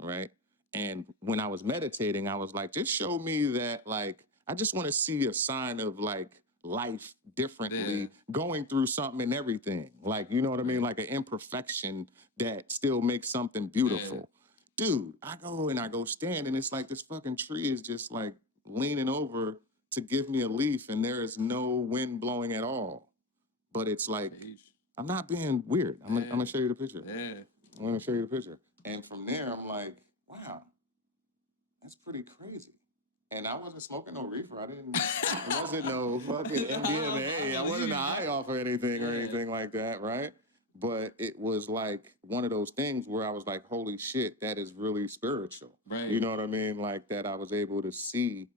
Right. And when I was meditating, I was like, just show me that, like, I just want to see a sign of like life differently, going through something and everything. Like, you know what I mean? Like an imperfection that still makes something beautiful. Dude, I go stand and it's like this fucking tree is just like leaning over to give me a leaf and there is no wind blowing at all. But it's like, I'm not being weird. I'm gonna show you the picture. I'm gonna show you the picture. And from there, I'm like, wow, that's pretty crazy. And I wasn't smoking no reefer. It wasn't no fucking MDMA. I wasn't high off or anything like that, right? But it was like one of those things where I was like, holy shit, that is really spiritual. Right. You know what I mean? Like that I was able to see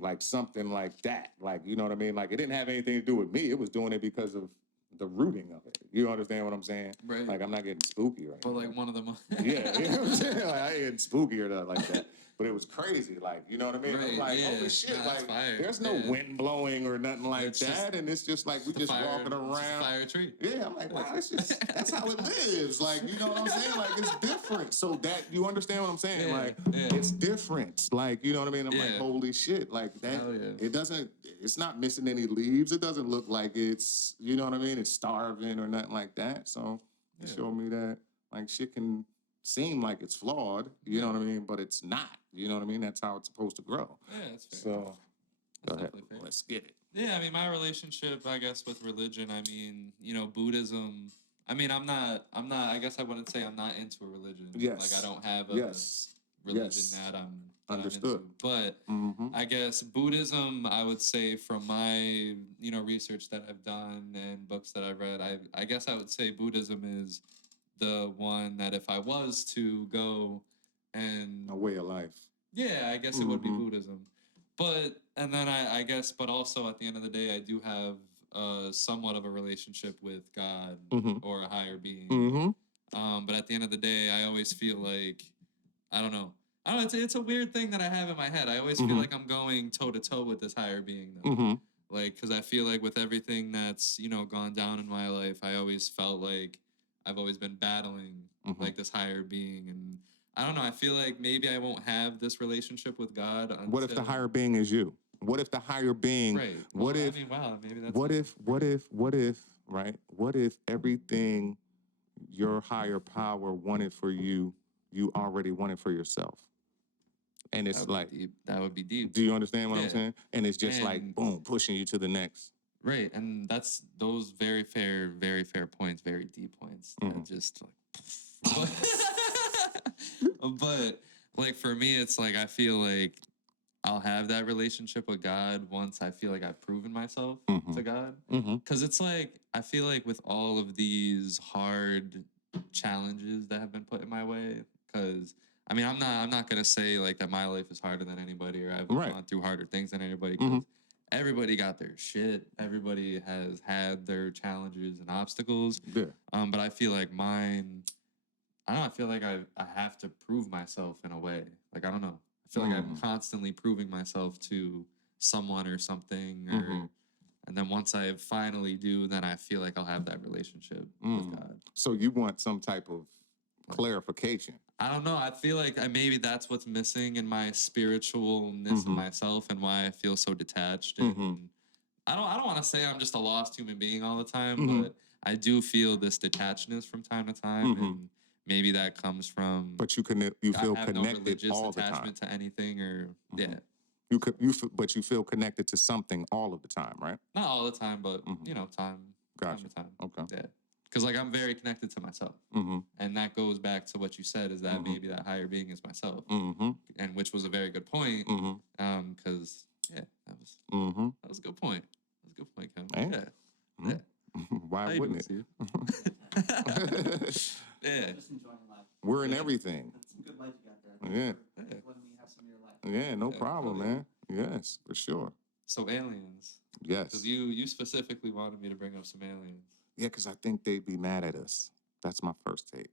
like something like that. Like, you know what I mean? Like it didn't have anything to do with me. It was doing it because of the rooting of it. You understand what I'm saying? Right. Like I'm not getting spooky right But now. like one of them. Yeah, you know what I'm saying? Like I ain't getting spooky or nothing like that. But it was crazy. Like, you know what I mean? Right, I'm like, holy shit, like there's no wind blowing or nothing like It's that. And it's just like we just walking around. It's a fire tree. Yeah, I'm like, wow, it's just that's how it lives. Like, you know what I'm saying? Like it's different. So that you understand what I'm saying? Like it's different. Like, you know what I mean? I'm like, holy shit. Like that it's not missing any leaves. It doesn't look like it's, you know what I mean? It's starving or nothing like that. So you showed me that like shit can seem like it's flawed, you know what I mean? But it's not, you know what I mean? That's how it's supposed to grow. Yeah, that's fair. So, go ahead. Fair. Let's get it. Yeah, I mean, my relationship, I guess, with religion, I mean, Buddhism, I mean, I guess I wouldn't say I'm not into a religion. Yes. Like, I don't have a religion that I'm understood. But I guess Buddhism, I would say from my, research that I've done and books that I've read, I guess I would say Buddhism is the one that if I was to go and a way of life. Yeah, I guess it would be Buddhism. But and then I guess, but also at the end of the day, I do have somewhat of a relationship with God or a higher being. But at the end of the day, I always feel like I don't know. It's a weird thing that I have in my head. I always feel like I'm going toe to toe with this higher being, though. Like, because I feel like with everything that's gone down in my life, I always felt like I've always been battling like this higher being, and I don't know. I feel like maybe I won't have this relationship with God. Until... What if the higher being is you? What if the higher being? Right. What if? I mean, wow. Maybe that's. What if? Right. What if everything your higher power wanted for you, you already wanted for yourself? And it's like that would be deep. Do you understand what I'm saying? And it's just like boom, pushing you to the next. Right, and that's those very fair points, very deep points. Just like, but like for me, it's like I feel like I'll have that relationship with God once I feel like I've proven myself to God. Because it's like I feel like with all of these hard challenges that have been put in my way, because I mean, I'm not gonna say like that my life is harder than anybody or I've Right. gone through harder things than anybody. 'Cause Mhm. everybody got their shit. Everybody has had their challenges and obstacles. Yeah. But I feel like mine. I don't know. I feel like I have to prove myself in a way. Like I don't know. I feel like I'm constantly proving myself to someone or something, or and then once I finally do, then I feel like I'll have that relationship with God. So you want some type of clarification. I don't know. I feel like maybe that's what's missing in my spiritualness of myself and why I feel so detached. And I don't want to say I'm just a lost human being all the time, but I do feel this detachedness from time to time, and maybe that comes from. But you feel I have no connected religious all the time. attachment to anything, or yeah, But you feel connected to something all of the time, right? not all the time, but you know, time Gotcha. to time. Okay. Yeah, because like I'm very connected to myself, and that goes back to what you said is that maybe that higher being is myself, and which was a very good point. Because yeah, that was a good point. That was a good point, Kevin. Hey. Yeah. Why How you wouldn't doing, it? Steve? Yeah. Just enjoying life. We're in everything. That's some good life you got there. Yeah. Letting me have some of your life. Yeah, no problem, totally. man. Yes, for sure. So aliens. Yes. Because you specifically wanted me to bring up some aliens. Yeah, because I think they'd be mad at us. That's my first take.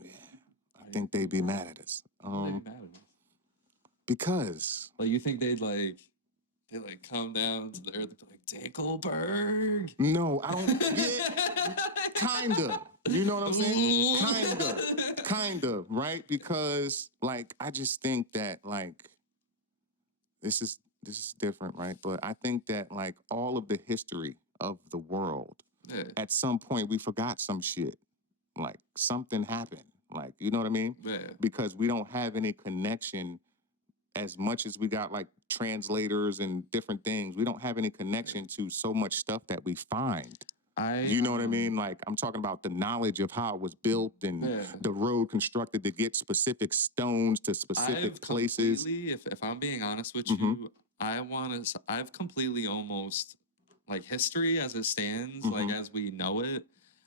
Yeah, I think they'd be mad at us. Why would they be mad at us? Because Like you think they'd come down to the earth and be like Dinkelberg? no, I don't. Yeah, kinda. You know what I'm saying? Kinda, right? Because like I just think that like this is different, right? But I think that like all of the history of the world, at some point we forgot some shit. Like something happened. Like, you know what I mean? Yeah. Because we don't have any connection as much as we got like translators and different things. We don't have any connection to so much stuff that we find. You know what I mean? Like I'm talking about the knowledge of how it was built and the road constructed to get specific stones to specific places. If I'm being honest with you, I've completely almost like history as it stands, like as we know it.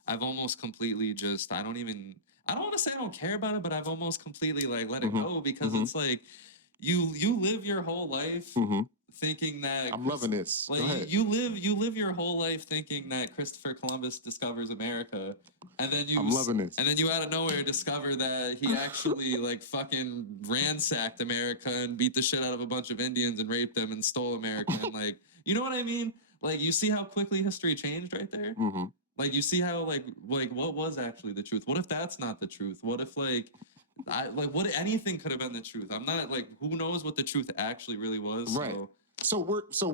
I've almost completely just I don't want to say I don't care about it, but I've almost completely like let it go because it's like you live your whole life thinking that I'm loving this. Like you live your whole life thinking that Christopher Columbus discovers America, and then I'm loving this. And then you out of nowhere discover that he actually like fucking ransacked America and beat the shit out of a bunch of Indians and raped them and stole America and like you know what I mean? Like you see how quickly history changed right there. Like you see how like what was actually the truth? What if that's not the truth? What if what anything could have been the truth? I'm not like who knows what the truth actually really was. Right. So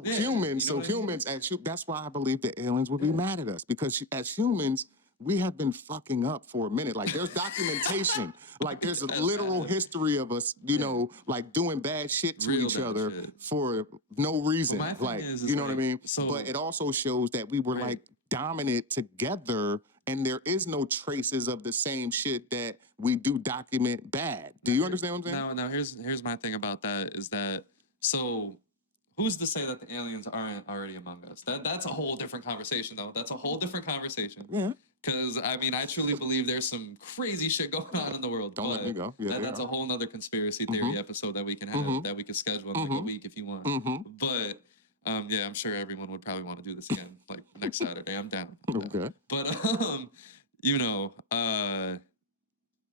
humans. You know So what I mean? humans. That's why I believe the aliens would be mad at us because as humans, we have been fucking up for a minute. Like there's documentation. Like there's a literal history of us. You know, like doing bad shit to each other for no reason. Well, my thing like is you know what I mean. so- but it also shows that we were like dominant together. And there is no traces of the same shit that we do document bad. Do you understand what I'm saying? Now here's my thing about that is that so who's to say that the aliens aren't already among us? That's a whole different conversation though. That's a whole different conversation. Yeah. Because I mean, I truly believe there's some crazy shit going on in the world. Don't let me go. Yeah, that's a whole nother conspiracy theory episode that we can have that we could schedule in like a week if you want. But yeah, I'm sure everyone would probably want to do this again, like next Saturday. I'm down. Okay. But you know,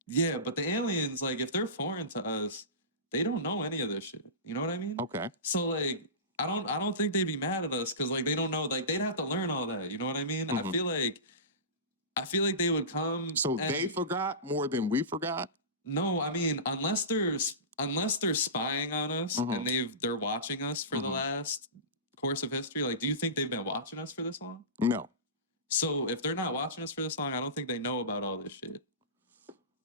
yeah, but the aliens, like, if they're foreign to us, they don't know any of this shit. You know what I mean? Okay. So like, I don't think they'd be mad at us because like they don't know, like they'd have to learn all that. You know what I mean? I feel like they would come. So they forgot more than we forgot. No, I mean, unless they're spying on us and they're watching us for the last course of history. Like, do you think they've been watching us for this long? No. So if they're not watching us for this long, I don't think they know about all this shit.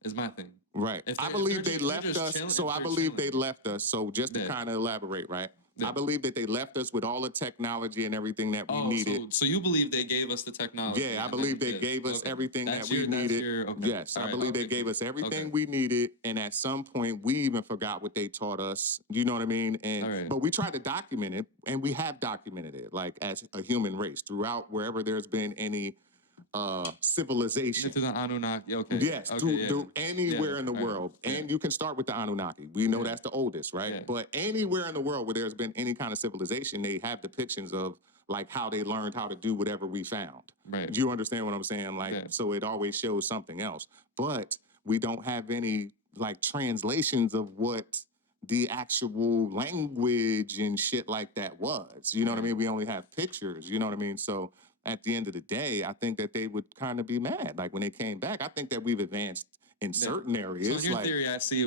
Is my thing. Right. I believe they left us. So I believe they left us. So just to kind of elaborate, right? I believe that they left us with all the technology and everything that we needed. So you believe they gave us the technology? Yeah, I believe they gave us everything that we needed. Yes, I believe they gave us everything we needed, and at some point we even forgot what they taught us. You know what I mean? And but we tried to document it, and we have documented it, like as a human race throughout wherever there's been any civilization. To the Anunnaki, okay. Yes, to anywhere in the world. And you can start with the Anunnaki. We know that's the oldest, right? Yeah. But anywhere in the world where there's been any kind of civilization, they have depictions of like how they learned how to do whatever we found. Right. Do you understand what I'm saying? Like, so it always shows something else. But we don't have any like translations of what the actual language and shit like that was. You know what I mean? We only have pictures, you know what I mean? So at the end of the day, I think that they would kind of be mad. Like when they came back, I think that we've advanced in certain areas. So in your theory, I see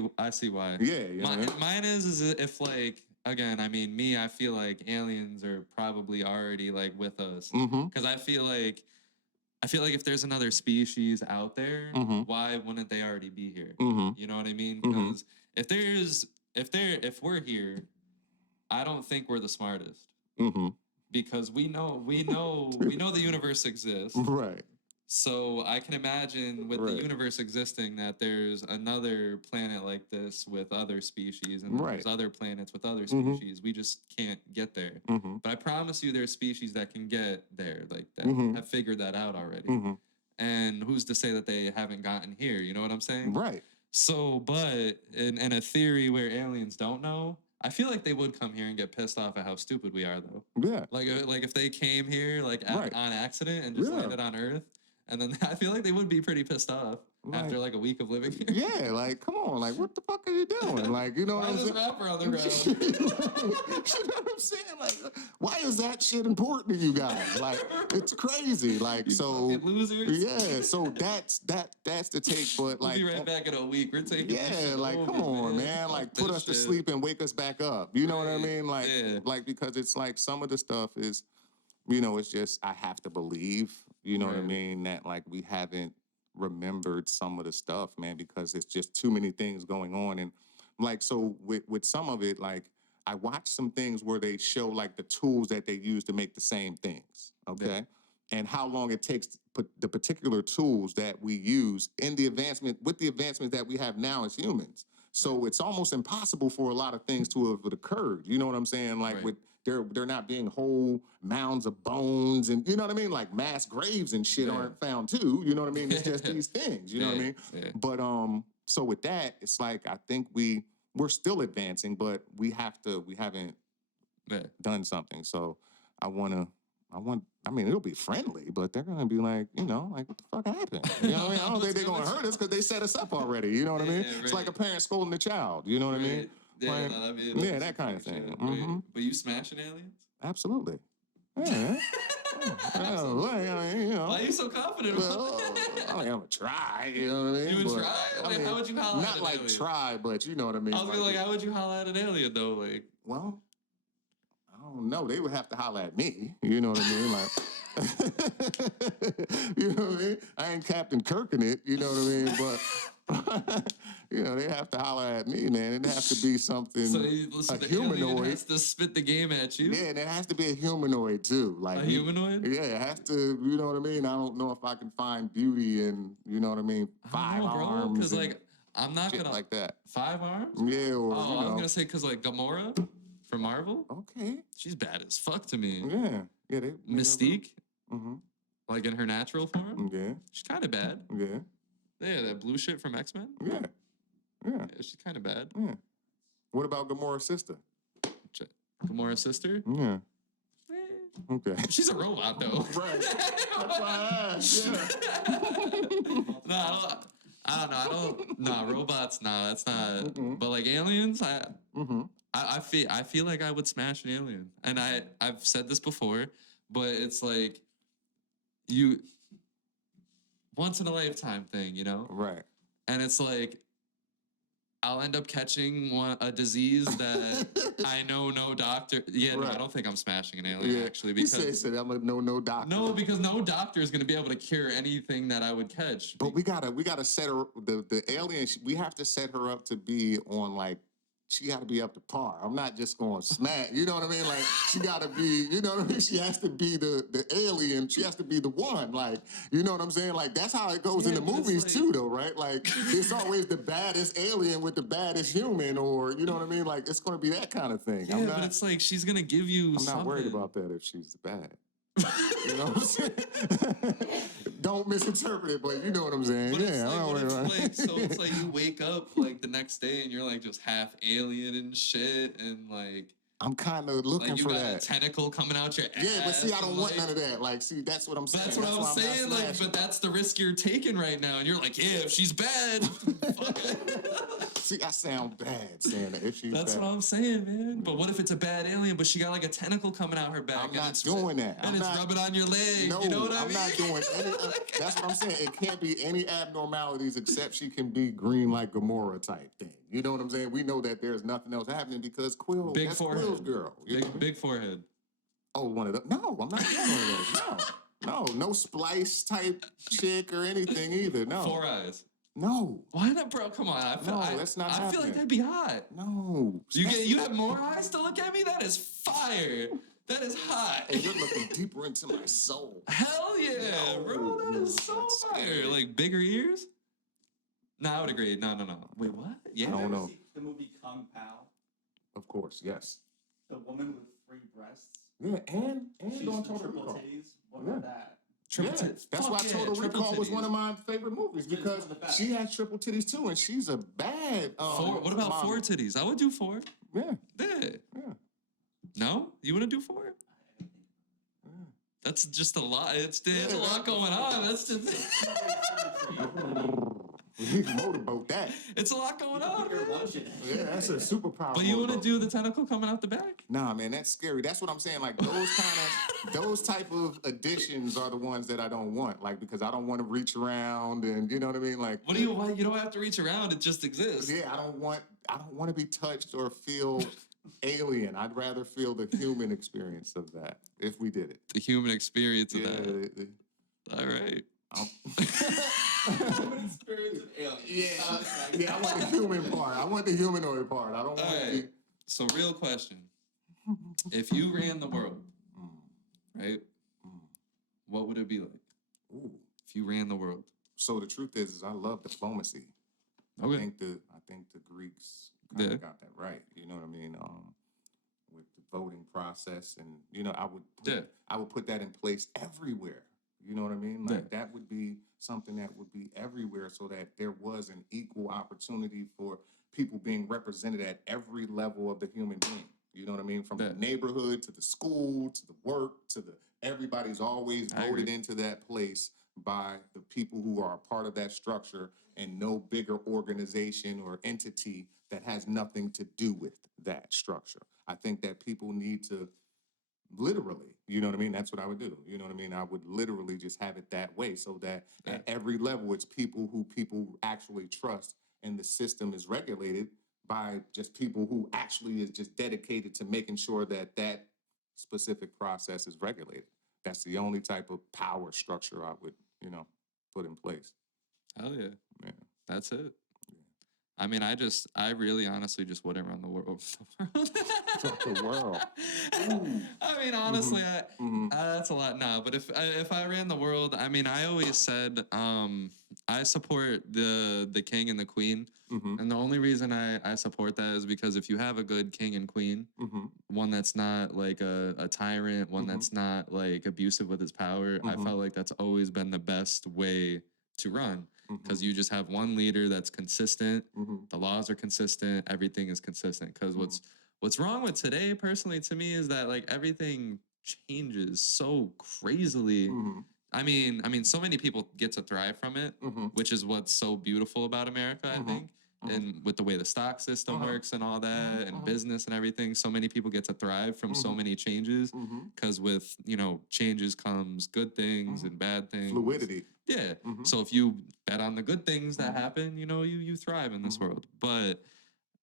why. Yeah, you know. Mine is if like, again, I mean, I feel like aliens are probably already like with us. Because I feel like if there's another species out there, why wouldn't they already be here? You know what I mean? Because if we're here, I don't think we're the smartest. Because we know the universe exists. Right. So I can imagine with the universe existing that there's another planet like this with other species, and there's other planets with other species. We just can't get there. But I promise you there's species that can get there, like that have figured that out already. And who's to say that they haven't gotten here? You know what I'm saying? Right. So, but in a theory where aliens don't know, I feel like they would come here and get pissed off at how stupid we are, though. Yeah. Like if they came here like on accident and just landed on Earth, and then I feel like they would be pretty pissed off after like a week of living here. Yeah, like come on, like what the fuck are you doing? Like you know what I'm saying? Rapper on the ground. You know what I'm saying? Like why is that shit important to you guys? Like it's crazy. Like you so losers. Yeah, so that's the take. But like we'll be right back in a week. We're taking like over, come on, man. Like put us to sleep and wake us back up. You know what I mean? Like like because it's like some of the stuff is, you know, it's just I have to believe. You know what I mean? That like we haven't remembered some of the stuff, man, because it's just too many things going on. And like, so with some of it, like I watched some things where they show like the tools that they use to make the same things. Okay. And how long it takes to put the particular tools that we use in the advancement with the advancements that we have now as humans. So it's almost impossible for a lot of things to have occurred. You know what I'm saying? Like with they're not being whole mounds of bones and you know what I mean? Like mass graves and shit aren't found too. You know what I mean? It's just these things, you know what I mean? But so with that, it's like I think we're still advancing, but we haven't done something. So I mean, it'll be friendly, but they're gonna be like, you know, like what the fuck happened? You know what I mean? I don't think they're gonna hurt us because they set us up already. You know what I mean? It's like a parent scolding a child. You know what I mean? Yeah, that kind of thing. But you smashing aliens? Absolutely. Yeah. You know. Why are you so confident about that? I'm gonna try. You know what I mean? You would try? How would you holler at an alien? Not like try, but you know what I mean. I was like, how would you holler at an alien though? Like, well, I don't know. They would have to holler at me. You know what I mean? Like. You know what I mean? I ain't Captain Kirk in it, you know what I mean? But you know, they have to holler at me, man. It has to be something a humanoid. Has to spit the game at you. Yeah, and it has to be a humanoid too. Like a humanoid? Yeah, it has to, you know what I mean? I don't know if I can find beauty in, you know what I mean, 5 arms. Because like I'm not gonna like that. 5 arms? Yeah, or I was gonna say because like Gamora from Marvel. Okay. She's bad as fuck to me. Yeah. Yeah, they Mystique. Like in her natural form? Yeah. She's kind of bad. Yeah. Yeah, that blue shit from X-Men? Yeah. Yeah. She's kind of bad. Yeah. What about Gamora's sister? Gamora's sister? Yeah. Okay. She's a robot, though. Right. That's why I asked. Yeah. I don't. No, robots. No, that's not. But like aliens, I feel like I would smash an alien, and I've said this before, but it's like you once in a lifetime thing, you know? Right. And it's like I'll end up catching a disease that I know no doctor. Yeah, no, I don't think I'm smashing an alien actually because he said I'm gonna know no doctor. No, because no doctor is gonna be able to cure anything that I would catch. But we gotta set her the alien. We have to set her up to be on like she got to be up to par. I'm not just going to smash. You know what I mean? Like, she got to be, you know what I mean? She has to be the alien. She has to be the one. Like, you know what I'm saying? Like, that's how it goes in Yeah, the but it's movies like- too, though, right? Like, it's always the baddest alien with the baddest human, or, you know what I mean? Like, it's going to be that kind of thing. Yeah, but it's like she's gonna give you I'm something. not worried about that if she's bad. You know what I'm saying? Don't misinterpret it, but you know what I'm saying. But yeah, it's I like, don't what worry if, about like, it. so it's like you wake up like the next day and you're like just half alien and shit, and like I'm kind of looking you for got that. a tentacle coming out your ass. Yeah, but see, I don't and, want like, none of that. Like, see, that's what I'm saying. That's what I'm why not saying. Like, smashing. but that's the risk you're taking right now, and you're like, yeah, if she's bad, fuck it. See, I sound bad saying that if she's That's bad. what I'm saying, man. But what if it's a bad alien, but she got like a tentacle coming out her back? I'm and not it's, doing that. And I'm it's not- rubbing on your leg. No, you know what I I'm mean? not doing any. That's what I'm saying. It can't be any abnormalities except she can be green like Gamora type thing. You know what I'm saying? We know that there's nothing else happening because Quill, Big that's forehead. Quill's girl. You know what I mean? Big forehead. Oh, one of those. No, I'm not doing one of those. No splice type chick or anything either. No. 4 eyes. No. Why not, bro? Come on. That's not I feel happening. like that'd be hot. No. You have more eyes to look at me? That is fire. That is hot. Hey, you're looking deeper into my soul. Hell yeah, No, bro. That is so that's fire. scary. Like bigger ears? No, I would agree. No. Wait, what? Yeah. I don't Ever know. see the movie Kung Pao? Of course, yes. The woman with 3 breasts. Yeah, and She's on the Total triple Recall. titties. What Yeah. about that? Triple Yeah, titties. that's Fuck why yeah, Total triple Recall was titties. one of my favorite movies It's one because of the best. she has triple titties too, and she's a bad. What about mommy. 4 titties? I would do 4. Yeah, Yeah. yeah. No? You wouldn't do 4? That's just a lot. There's a lot going on. That's just. We can motorboat that. It's a lot going on. You're man. lunching it. Yeah, that's a superpower. But you want to motorboat. do the tentacle coming out the back? Nah, man, that's scary. That's what I'm saying. Like those type of additions are the ones that I don't want. Like because I don't want to reach around and you know what I mean. Like What do you want? You don't have to reach around. It just exists. yeah, I don't want to be touched or feel alien. I'd rather feel the human experience of that if we did it. The human experience of Yeah, that. All right. Human experience of aliens. yeah. I want the human part. I want the humanoid part. I don't want All to right. So, real question: if you ran the world, right? What would it be like Ooh. if you ran the world? So the truth is I love diplomacy. I Okay. think the Greeks kind Yeah. of got that right. You know what I mean? With the voting process, and you know, I would put that in place everywhere. You know what I mean? Like that would be something that would be everywhere, so that there was an equal opportunity for people being represented at every level of the human being. You know what I mean? From the neighborhood to the school to the work to the everybody's always I voted agree. into that place by the people who are a part of that structure and no bigger organization or entity that has nothing to do with that structure. I think that people need to literally, you know what I mean? That's what I would do. You know what I mean? I would literally just have it that way so that at every level, it's people who people actually trust and the system is regulated by just people who actually is just dedicated to making sure that that specific process is regulated. That's the only type of power structure I would, you know, put in place. Hell yeah. Yeah. That's it. I mean, I really honestly just wouldn't run the world. The world. I mean, honestly, Mhm. that's a lot now. But if I ran the world, I mean, I always said I support the king and the queen, Mhm. and the only reason I support that is because if you have a good king and queen, Mhm. one that's not like a tyrant, one that's not like abusive with his power, I felt like that's always been the best way to run. Because you just have one leader that's consistent, the laws are consistent, everything is consistent. Because what's wrong with today, personally, to me, is that like everything changes so crazily. I mean, so many people get to thrive from it, which is what's so beautiful about America, I think. And with the way the stock system works and all that, and business and everything, so many people get to thrive from so many changes. Because with changes comes good things and bad things. Fluidity. Yeah. So if you bet on the good things that happen, you thrive in this world. But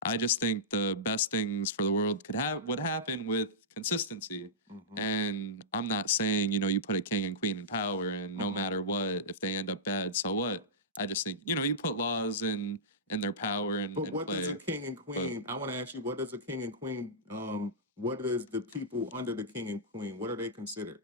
I just think the best things for the world would happen with consistency. And I'm not saying, you put a king and queen in power and no matter what, if they end up bad, so what? I just think, you put laws and their power and, But and what play. does a king and queen? I want to ask you, what does a king and queen? What is the people under the king and queen? What are they considered?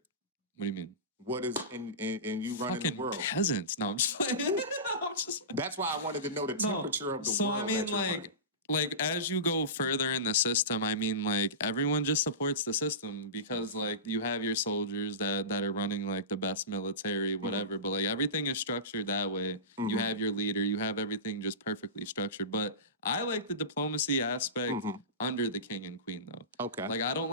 What do you mean? What is and you running Fucking the world? peasants. No, I'm just playing. I'm just That's why I wanted to know the temperature of the so world. I mean, that you're running. like as you go further in the system, I mean, like everyone just supports the system because like you have your soldiers that are running like the best military, whatever. But like everything is structured that way. You have your leader, you have everything just perfectly structured. But I like the diplomacy aspect under the king and queen though. Okay. Like I don't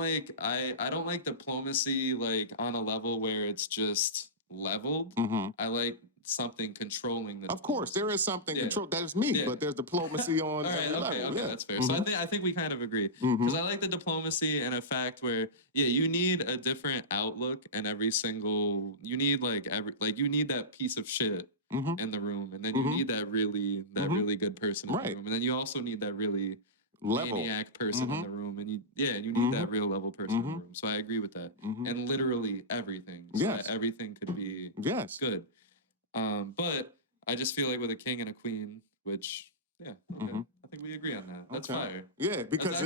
like diplomacy like on a level where it's just leveled. I like something controlling the. Of course, there is something control. That is me, but there's diplomacy on. All right, every okay, level. okay, that's fair. So I think we kind of agree because I like the diplomacy and a fact where you need a different outlook and every single you need you need that piece of shit in the room, and then you need that really good person in the room, and then you also need that really maniac person in the room, and you need that real level person in the room. So I agree with that, and literally everything. So that everything could be good. But I just feel like with a king and a queen, which I think we agree on that. That's fire. Yeah, because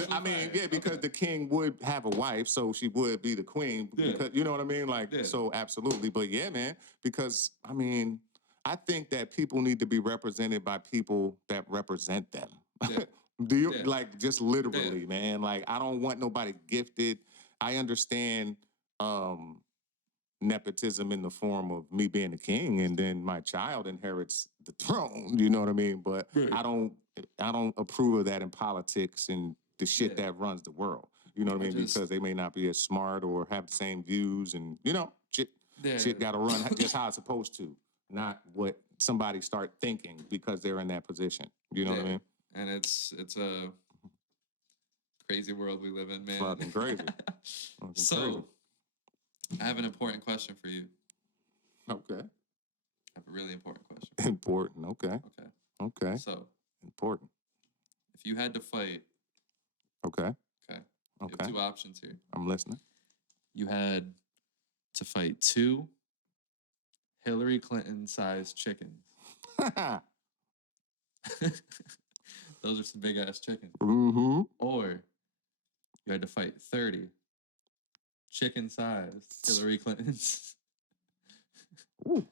because the king would have a wife, so she would be the queen. Because you know what I mean, so absolutely. But yeah, man, because I mean, I think that people need to be represented by people that represent them. Do you like just literally, man? Like I don't want nobody gifted. I understand. Nepotism in the form of me being a king and then my child inherits the throne, you know what I mean? But I don't approve of that in politics and the shit that runs the world. You know what I mean? Because they may not be as smart or have the same views and shit gotta run just how it's supposed to, not what somebody start thinking because they're in that position. You know what I mean? And it's a crazy world we live in, man. Fucking crazy. Crazy. I have an important question for you. Okay. I have a really important question. Important. Okay. Okay. So important. If you had to fight. Okay. You have two options here. I'm listening. You had to fight 2 Hilary Clinton-sized chickens. Those are some big ass chickens. Or you had to fight 30 chicken-sized Hillary Clintons. Who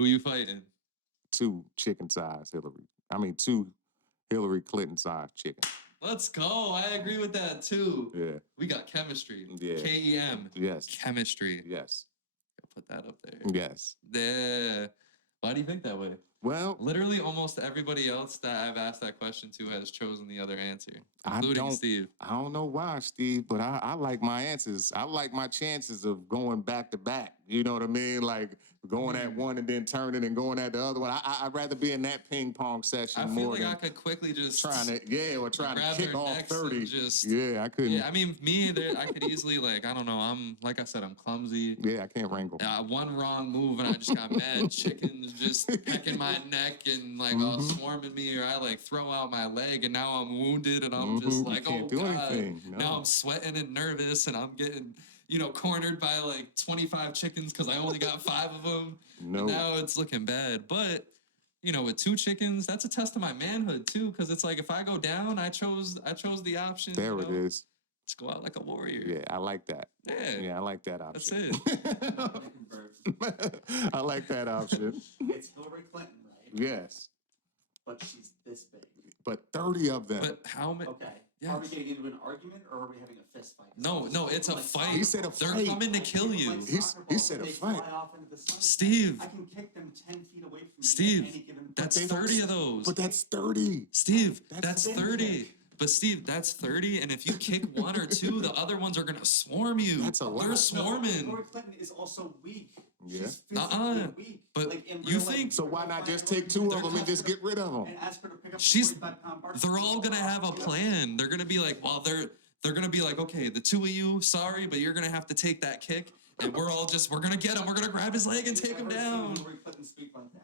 you fighting? 2 chicken-sized Hillary. I mean, 2 Hillary Clinton-sized chickens. Let's go. I agree with that too. Yeah. We got chemistry. Yeah. KEM. Yes. Chemistry. Yes. I'll put that up there. Yes. Yeah. Why do you think that way? Well, literally almost everybody else that I've asked that question to has chosen the other answer, including Steve. I don't know why, Steve, but I like my answers. I like my chances of going back to back. You know what I mean? Like going at one and then turning and going at the other one. I'd rather be in that ping pong session. I feel like I could quickly just trying to kick off 30. I couldn't. Yeah, I mean, I could easily I don't know. I'm clumsy. Yeah, I can't wrangle. One wrong move and I just got mad chickens just pecking my neck and all swarming me, or I throw out my leg and now I'm wounded and I'm just oh god. No. Now I'm sweating and nervous and I'm getting cornered by 25 chickens because I only got 5 of them. No. And now it's looking bad. But with 2 chickens, that's a test of my manhood too. Because it's if I go down, I chose the option. There it is. Just go out like a warrior. Yeah, I like that. Yeah, I like that option. That's it. I like that option. It's Hillary Clinton, right? Yes. But she's this big. But 30 of them. But how many? Okay. Yes. Are we getting into an argument or are we having a fist fight? No, it's a fight. He said a fight. They're coming to kill you. He said a fight. Steve. I can kick them 10 feet away from me. Steve, that's 30 of those. But that's 30. Steve, that's 30. But Steve, that's 30, and if you kick 1 or 2, the other ones are gonna swarm you. That's a lot. They're swarming. Hillary Clinton is also weak. Yeah. She's physically weak. But you think so? Why not just take 2 of them and just get rid of them? And ask her to pick up 45-pound bar. They're all gonna have a plan. They're gonna be they're gonna be okay, the 2 of you, sorry, but you're gonna have to take that kick, and we're gonna get him. We're gonna grab his leg and take him down. Hillary Clinton speak like that.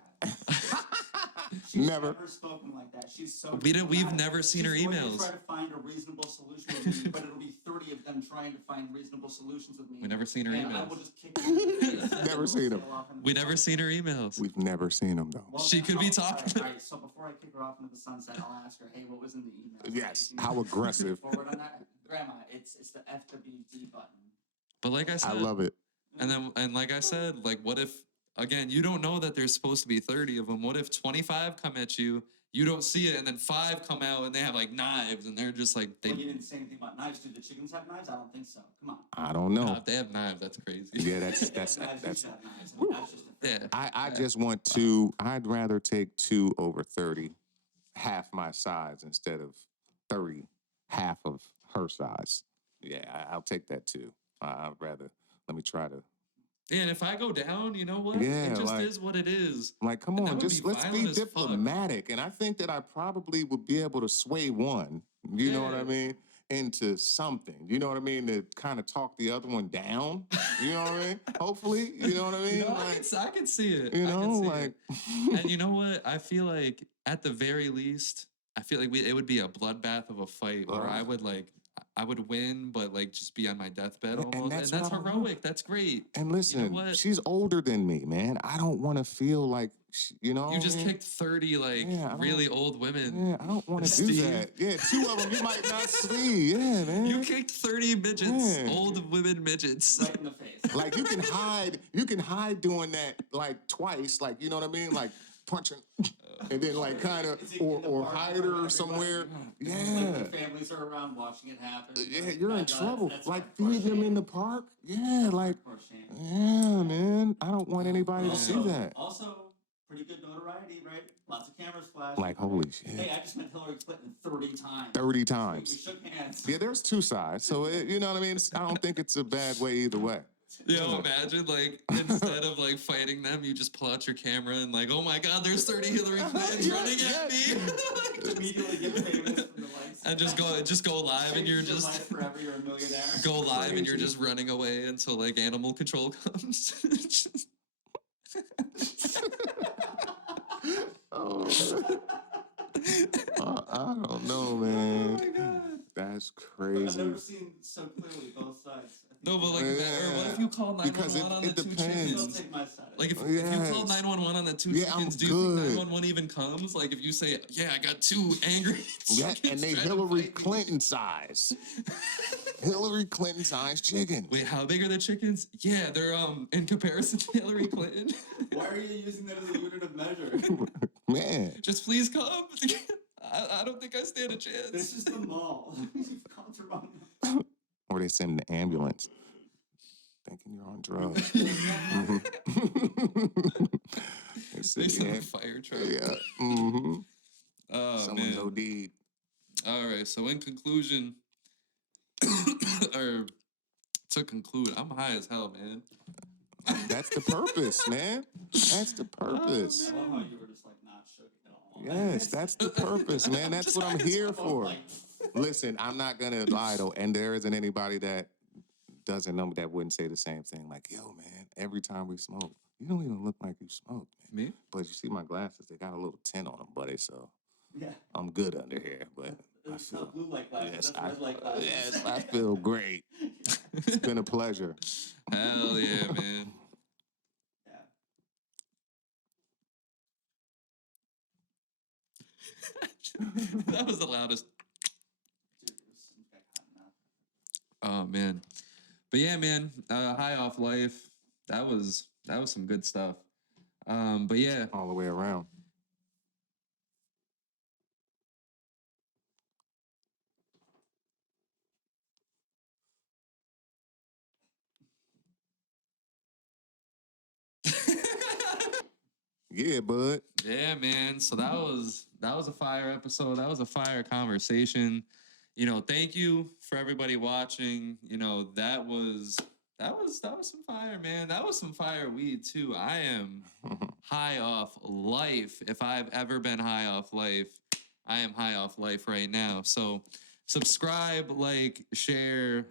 She's never spoken like that. She's so. We've never seen her emails. Try to find a reasonable solution with me, but it'll be 30 of them trying to find reasonable solutions with me. We've never seen her emails. I will just kick you in the face. never seen them. We never seen her emails. We've never seen them though. Well, She could be talking. All right, so before I kick her off into the sunset, I'll ask her, hey, what was in the email? Yes, how aggressive. Forward on that, Grandma. It's the FWD button. But like I said, I love it. and like I said, like what if again you don't know that there's supposed to be 30 of them? What if 25 come at you? You don't see it, and then 5 come out, and they have like knives, and they're just like they. Well, you didn't say anything about knives. Do the chickens have knives? I don't think so. Come on. I don't know. If they have knives, that's crazy. Yeah, that's Knives usually have knives. I mean, that's just a thing. Yeah. I just want two. I'd rather take 2 over 30, half my size instead of 30, half of her size. Yeah, I'll take that too. I'd rather. Let me try to. Yeah, and if I go down, you know what? Yeah, it just like- is what it is. Like, come And that on, would just be let's be violent as fuck. diplomatic. And I think that I probably would be able to sway one, you know what I Yeah. mean, into something. You know what I mean? To kind of talk the other one down. You know what I mean? Hopefully, you know what I mean? You know, Like, I can see it. you I know, can see like it. And you know what? I feel like at the very least, I feel like it would be a bloodbath of a fight where I would win, but like just be on my deathbed And almost. that's And that's what I want. heroic. That's great. And listen, what? she's older than me, man. I don't want to feel like, you know. You just man? kicked 30 like Yeah, I don't- really old women. Yeah, I don't want to do Steve. that. Yeah, 2 of them you might not see. Yeah, man. You kicked 30 midgets, Yeah. old women midgets. Right in the face. Like you can hide doing that like twice, like you know what I mean, like punching, and then like kind of Is it in the or park hide where her everybody- somewhere. Like, Yeah, the families are around watching it happen. yeah, Like, you're in that guy, trouble. that's Like hardcore feeding them in shame. the park. Yeah, like Hardcore shame. yeah, man. I don't want anybody to see Also- that. Also, pretty good notoriety, right? Lots of cameras flash. Like holy shit, Hey, I just met Hillary Clinton 30 times. 30 We times. shook hands. Yeah, there's 2 sides, so you know what I mean. I don't think it's a bad way either way. Yo, imagine like instead of like fighting them, you just pull out your camera and like, oh my god, there's 30 Hillary Clintons Yeah, running at me. Immediately get famous from the lights. And just go live and you're Change your just life forever. You're a millionaire. go live and you're Crazy. just running away until like animal control comes. Oh, I don't know, Oh man. my god. That's I've crazy. never seen so clearly both sides. No, but like, or what if Yeah. you call Because 911 on it the 2 depends. Don't chickens? take my side. Like if you call Yes. 911 on the 2 Yeah, I'm chickens, do you good. think 911 even comes? Like if you say, yeah, I got 2 angry Yeah, chickens and they trying to Hillary fight me." Clinton size. Hillary Clinton size chicken. Wait, how big are the chickens? Yeah, they're in comparison to Hillary Clinton. Why are you using that as a unit of measure? Man. Just please come. I don't think I stand a This chance. is the mall. You've come to wrong. Or they send the ambulance. Thinking you're on drugs. They They send send the a fire truck. yeah. Mm-hmm. Oh Someone's man. OD'd. All right. So in conclusion, or to conclude, I'm high as hell, man. That's the purpose, man. That's the purpose. I love how you were just like not shook at all. Yes, that's the purpose, man. That's what I'm here for. Like, Listen, I'm not gonna lie though, and there isn't anybody that doesn't know me that wouldn't say the same thing. Like, yo, man, every time we smoke, you don't even look like you smoke, man. Me? But you see my glasses, they got a little tint on them, buddy. So yeah. I'm good under here. But I It's not feel blue light glasses. yes, That's red light glasses. yes, I feel great. It's been a pleasure. Hell yeah, man. Yeah. That was the loudest. Dude, it was some guy cutting up. Oh man. But yeah, man, high off life. That was some good stuff. But yeah. All the way around. Yeah, bud. Yeah, man. So that was a fire episode. That was a fire conversation. You know, thank you for everybody watching. You know, that was some fire, man. That was some fire weed too. I am high off life. If I've ever been high off life, I am high off life right now. So subscribe, like, share.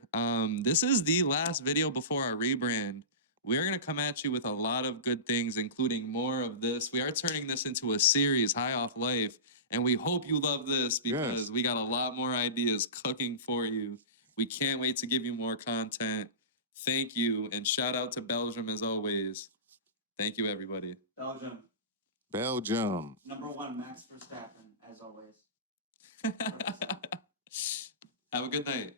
This is the last video before our rebrand. We're going to come at you with a lot of good things, including more of this. We are turning this into a series, High Off Life, and we hope you love this because Yes. we got a lot more ideas cooking for you. We can't wait to give you more content. Thank you, and shout out to Belgium as always. Thank you, everybody. Belgium. #1, Max Verstappen, as always. Have a good night.